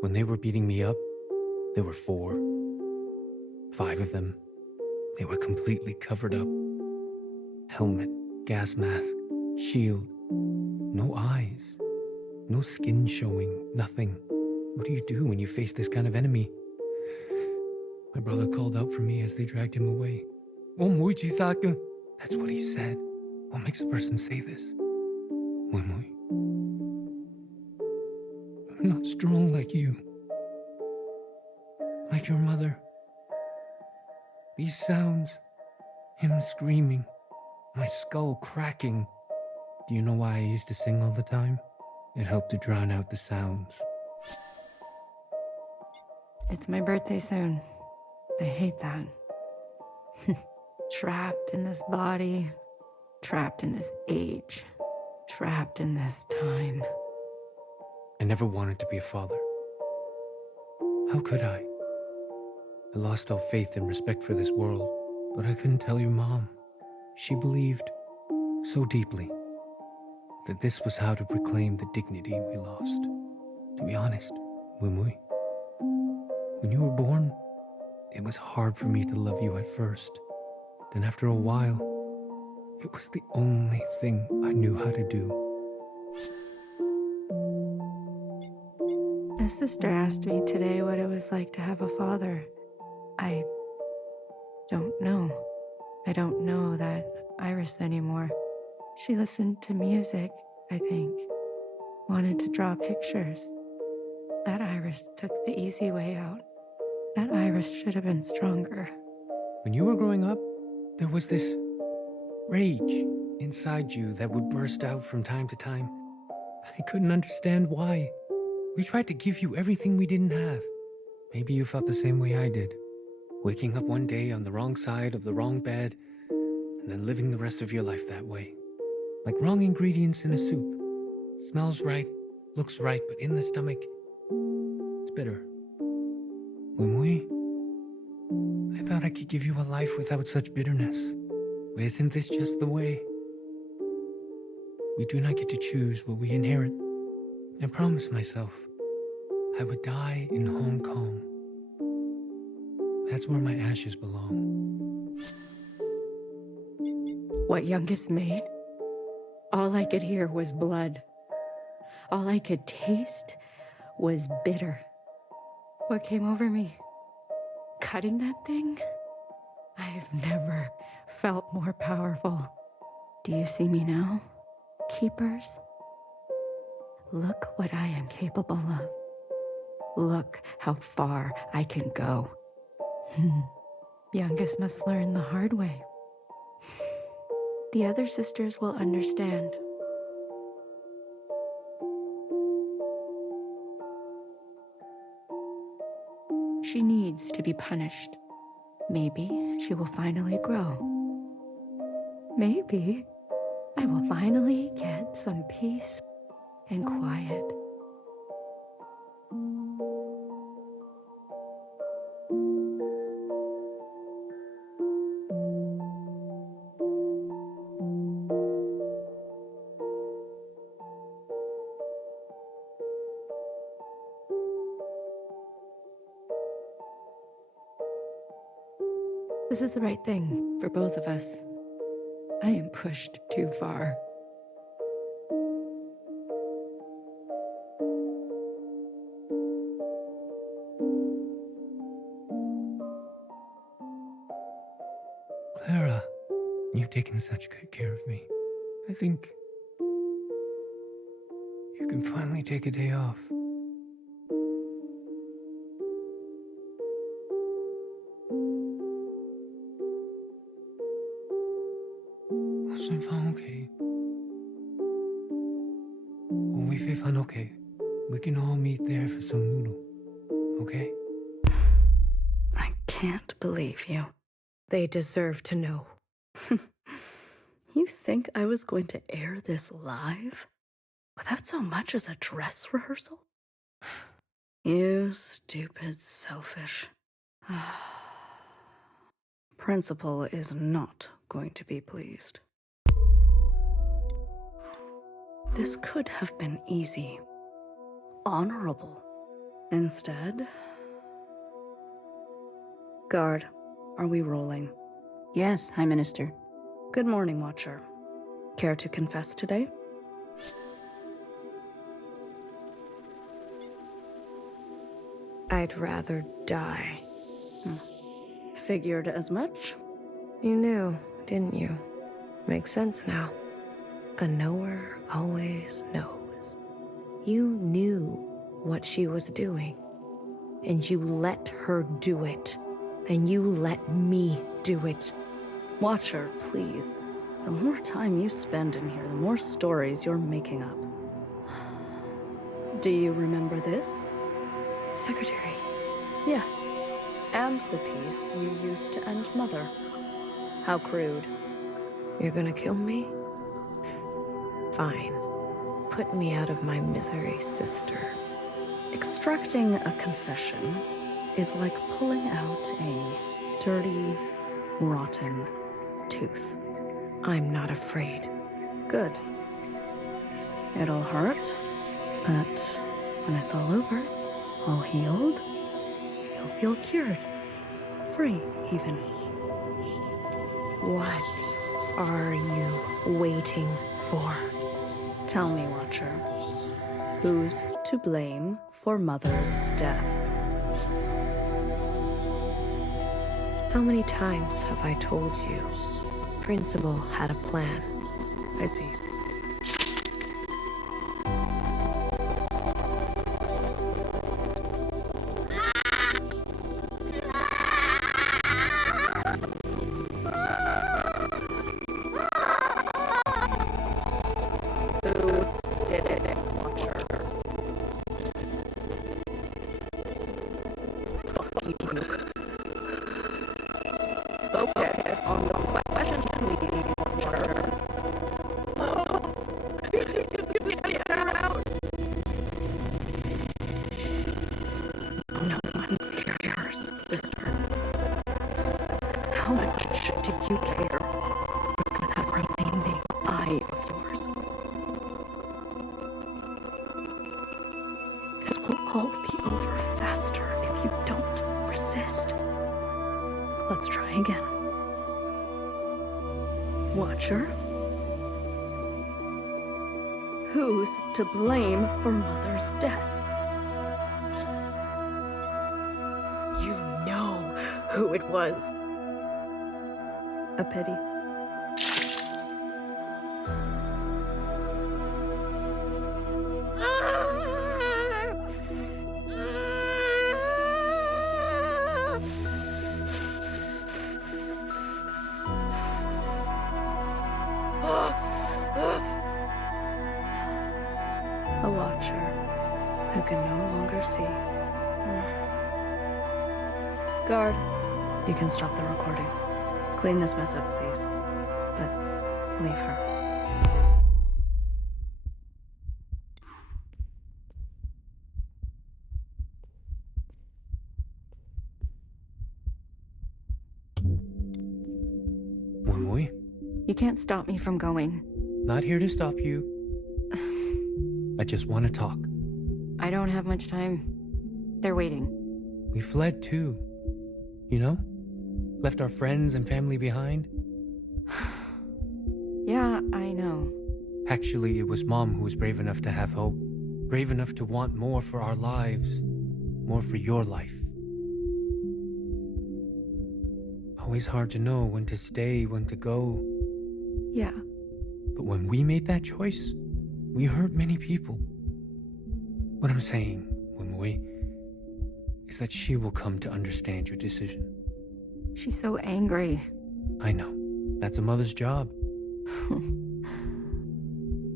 When they were beating me up, there were 4. 5 of them. They were completely covered up. Helmet, gas mask, shield. No eyes. No skin showing, nothing. What do you do when you face this kind of enemy? My brother called out for me as they dragged him away. That's what he said. What makes a person say this? I'm not strong like you. Like your mother. These sounds, him screaming, my skull cracking, Do you know why I used to sing all the time? It helped to drown out the sounds. It's my birthday soon. I hate that. Trapped in this body, trapped in this age, trapped in this time. I never wanted to be a father. How could I? I lost all faith and respect for this world, but I couldn't tell your mom. She believed so deeply that this was how to reclaim the dignity we lost. To be honest, Wimui, when you were born, it was hard for me to love you at first. Then after a while, it was the only thing I knew how to do. My sister asked me today what it was like to have a father. I don't know. I don't know that Iris anymore. She listened to music, I think. Wanted to draw pictures. That Iris took the easy way out. That Iris should have been stronger. When you were growing up, there was this rage inside you that would burst out from time to time. I couldn't understand why. We tried to give you everything we didn't have. Maybe you felt the same way I did. Waking up one day on the wrong side of the wrong bed, and then living the rest of your life that way. Like wrong ingredients in a soup. Smells right, looks right, but in the stomach, it's bitter. Wimui, I thought I could give you a life without such bitterness. But isn't this just the way? We do not get to choose what we inherit. I promised myself I would die in Hong Kong. That's where my ashes belong. What youngest made? All I could hear was blood. All I could taste was bitter. What came over me? Cutting that thing? I have never felt more powerful. Do you see me now, Keepers? Look what I am capable of. Look how far I can go. Youngest must learn the hard way. The other sisters will understand. She needs to be punished. Maybe she will finally grow. Maybe I will finally get some peace and quiet. This is the right thing for both of us. I am pushed too far. Clara, you've taken such good care of me. I think you can finally take a day off. Okay. When we feel okay, we can all meet there for some noodle. Okay? I can't believe you. They deserve to know. You think I was going to air this live? Without so much as a dress rehearsal? You stupid, selfish. Principal is not going to be pleased. This could have been easy, honorable. Instead... Guard, are we rolling? Yes, High Minister. Good morning, Watcher. Care to confess today? I'd rather die. Figured as much. You knew, didn't you? Makes sense now. A knower always knows. You knew what she was doing, and you let her do it, and you let me do it. Watcher, please. The more time you spend in here, the more stories you're making up. Do you remember this? Secretary. Yes. And the piece you used to end Mother. How crude. You're gonna kill me? Fine. Put me out of my misery, sister. Extracting a confession is like pulling out a dirty, rotten tooth. I'm not afraid. Good. It'll hurt, but when it's all over, all healed, you'll feel cured. Free, even. What are you waiting for? Tell me, Watcher, who's to blame for Mother's death? How many times have I told you? Principal had a plan. I see. Who did it, Watcher? Focus on the question, please, Watcher. No one cares, sister. How much do you care for that remaining eye of yours? This will all be over faster if you don't resist. Let's try again. Watcher? Who's to blame for Mother's death? You know who it was. A pity. A watcher who can no longer see. Guard, you can stop the recording. Clean this mess up, please. But leave her. Mui, You can't stop me from going. not here to stop you. I just want to talk. I don't have much time. They're waiting. We fled too. You know? Left our friends and family behind. Yeah, I know. Actually, it was Mom who was brave enough to have hope. Brave enough to want more for our lives. More for your life. Always hard to know when to stay, when to go. Yeah. But when we made that choice, we hurt many people. What I'm saying, Wimui, is that she will come to understand your decision. She's so angry. I know. That's a mother's job.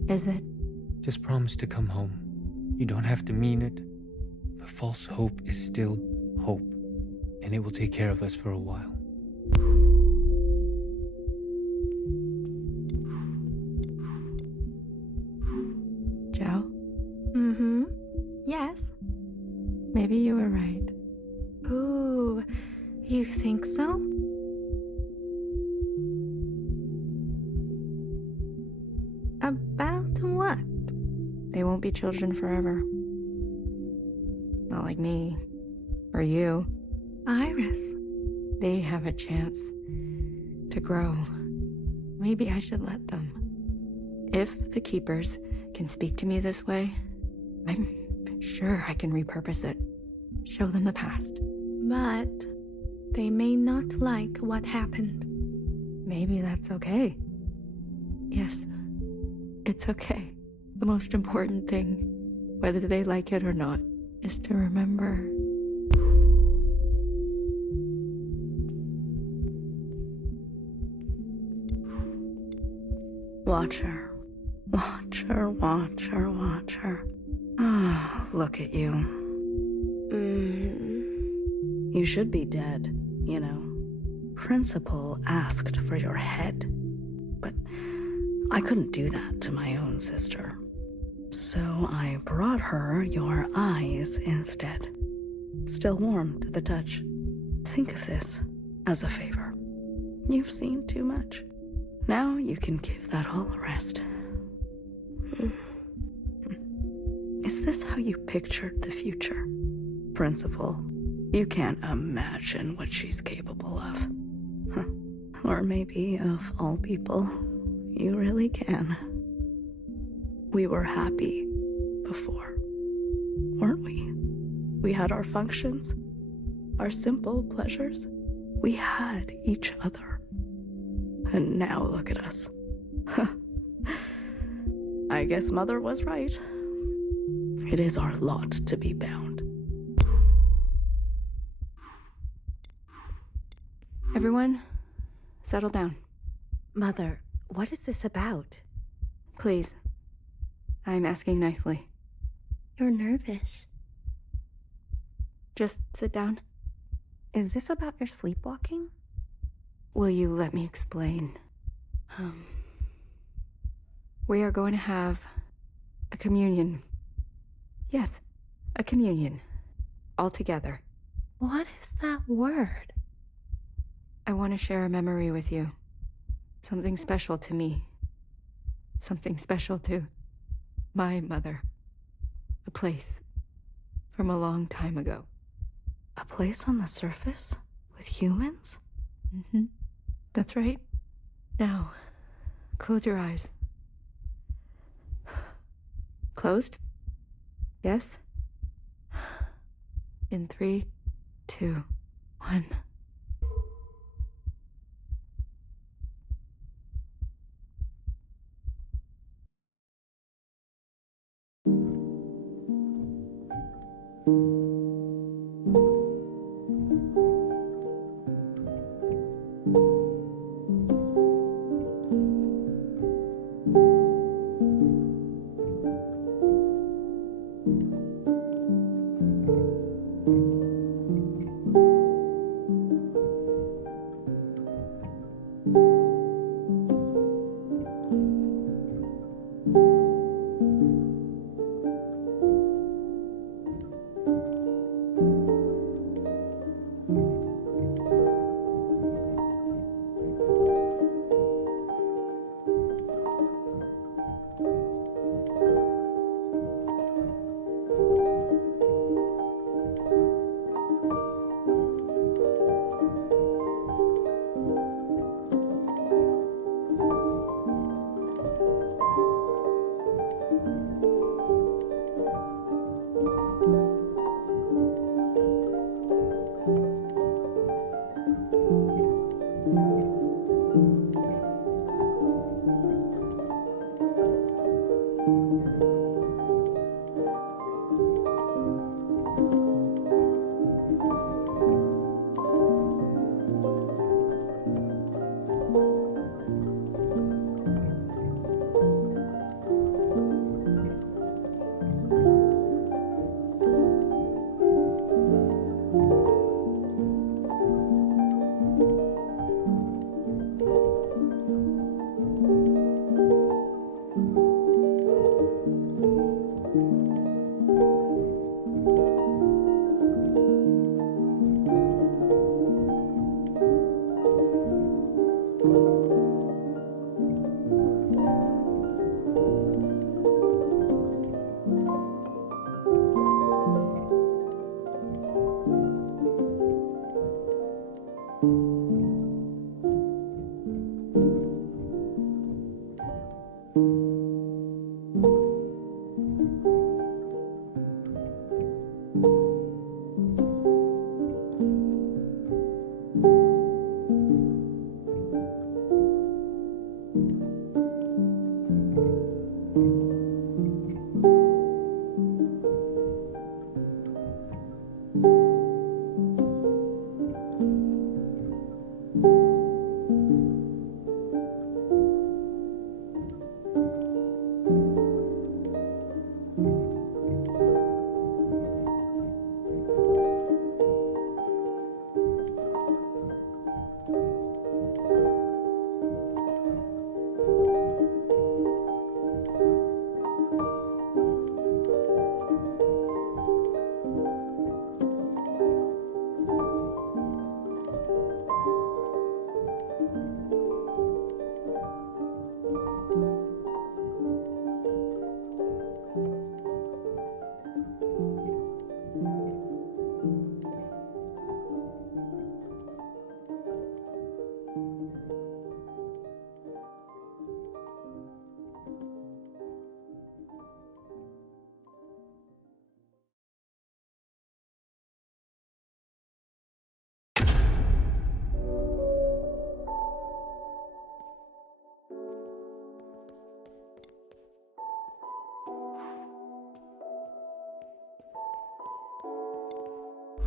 Is it? Just promise to come home. You don't have to mean it. But false hope is still hope. And it will take care of us for a while. Joe? Mm-hmm. Yes. Maybe you were right. Ooh, you think so? About what? They won't be children forever. Not like me. Or you. Iris. They have a chance to grow. Maybe I should let them. If the Keepers can speak to me this way, I'm sure I can repurpose it. Show them the past. But they may not like what happened. Maybe that's okay. Yes, it's okay. The most important thing, whether they like it or not, is to remember. Watcher. Watcher, watcher, watcher. Ah, look at you. You should be dead, you know. Principal asked for your head, but I couldn't do that to my own sister. So I brought her your eyes instead. Still warm to the touch. Think of this as a favor. You've seen too much. Now you can give that all a rest. Is this how you pictured the future? Principal, you can't imagine what she's capable of. Or maybe, of all people, you really can. We were happy before, weren't we? We had our functions, our simple pleasures. We had each other. And now look at us. I guess Mother was right. It is our lot to be bound. Everyone, settle down. Mother, what is this about? Please. I'm asking nicely. You're nervous. Just sit down. Is this about your sleepwalking? Will you let me explain? We are going to have a communion. Yes, a communion. All together. What is that word? I want to share a memory with you. Something special to me. Something special to my mother. A place from a long time ago. A place on the surface? With humans? That's right. Now, close your eyes. Closed? Yes? In 3, 2, 1.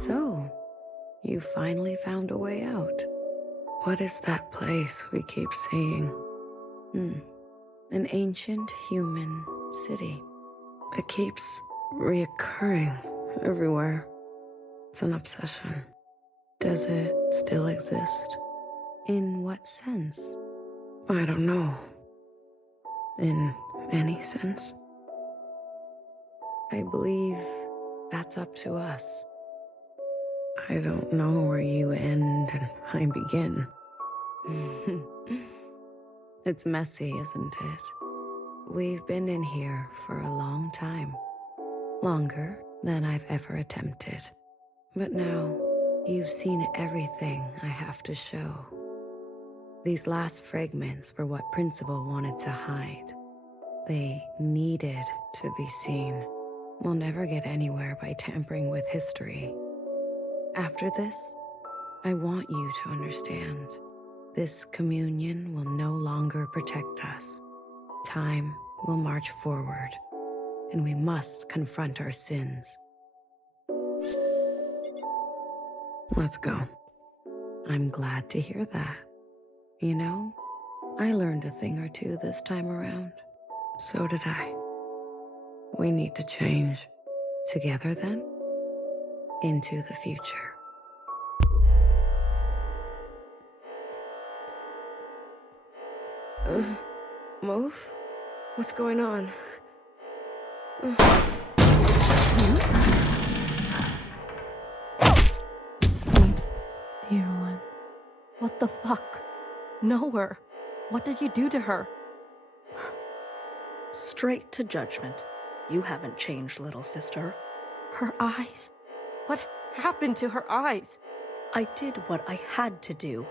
So, you finally found a way out. What is that place we keep seeing? An ancient human city. It keeps reoccurring everywhere. It's an obsession. Does it still exist? In what sense? I don't know. In any sense? I believe that's up to us. I don't know where you end and I begin. It's messy, isn't it? We've been in here for a long time. Longer than I've ever attempted. But now, you've seen everything I have to show. These last fragments were what Principal wanted to hide. They needed to be seen. We'll never get anywhere by tampering with history. After this, I want you to understand. This communion will no longer protect us. Time will march forward, and we must confront our sins. Let's go. I'm glad to hear that. You know, I learned a thing or two this time around. So did I. We need to change. Together, then, into the future. Move? What's going on? Dear one. What the fuck? Know her. What did you do to her? Straight to judgment. You haven't changed, little sister. Her eyes. What happened to her eyes? I did what I had to do.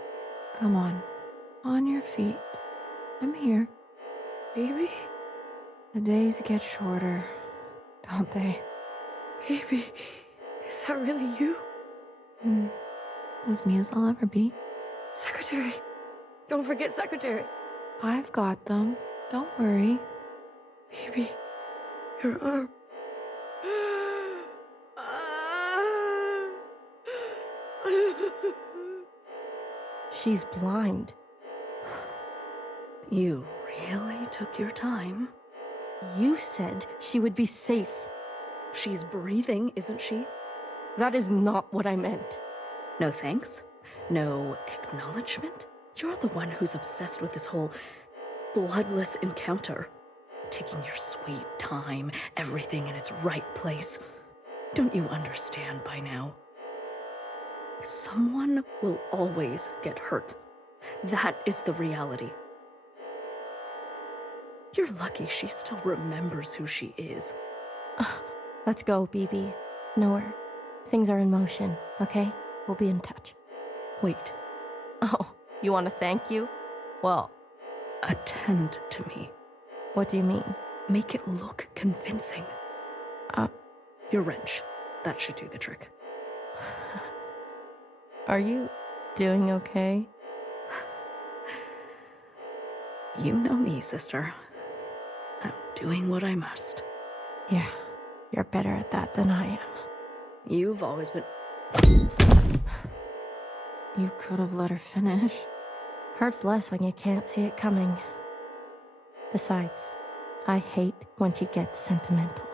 Come on your feet. I'm here. Baby? The days get shorter, don't they? Baby, is that really you? As me as I'll ever be. Secretary! Don't forget Secretary! I've got them. Don't worry. Baby, your arm. She's blind. You really took your time. You said she would be safe. She's breathing, isn't she? That is not what I meant. No thanks? No acknowledgement? You're the one who's obsessed with this whole bloodless encounter. Taking your sweet time, everything in its right place. Don't you understand by now? Someone will always get hurt. That is the reality. You're lucky she still remembers who she is. Let's go, BB. Nowhere. Things are in motion, okay? We'll be in touch. Wait. Oh, you want to thank you? Well, Attend to me. what do you mean? Make it look convincing. Uh, Your wrench. That should do the trick. Are you doing okay? You know me, sister. I'm doing what I must. Yeah, you're better at that than I am. You've always been... You could have let her finish. Hurts less when you can't see it coming. Besides, I hate when she gets sentimental.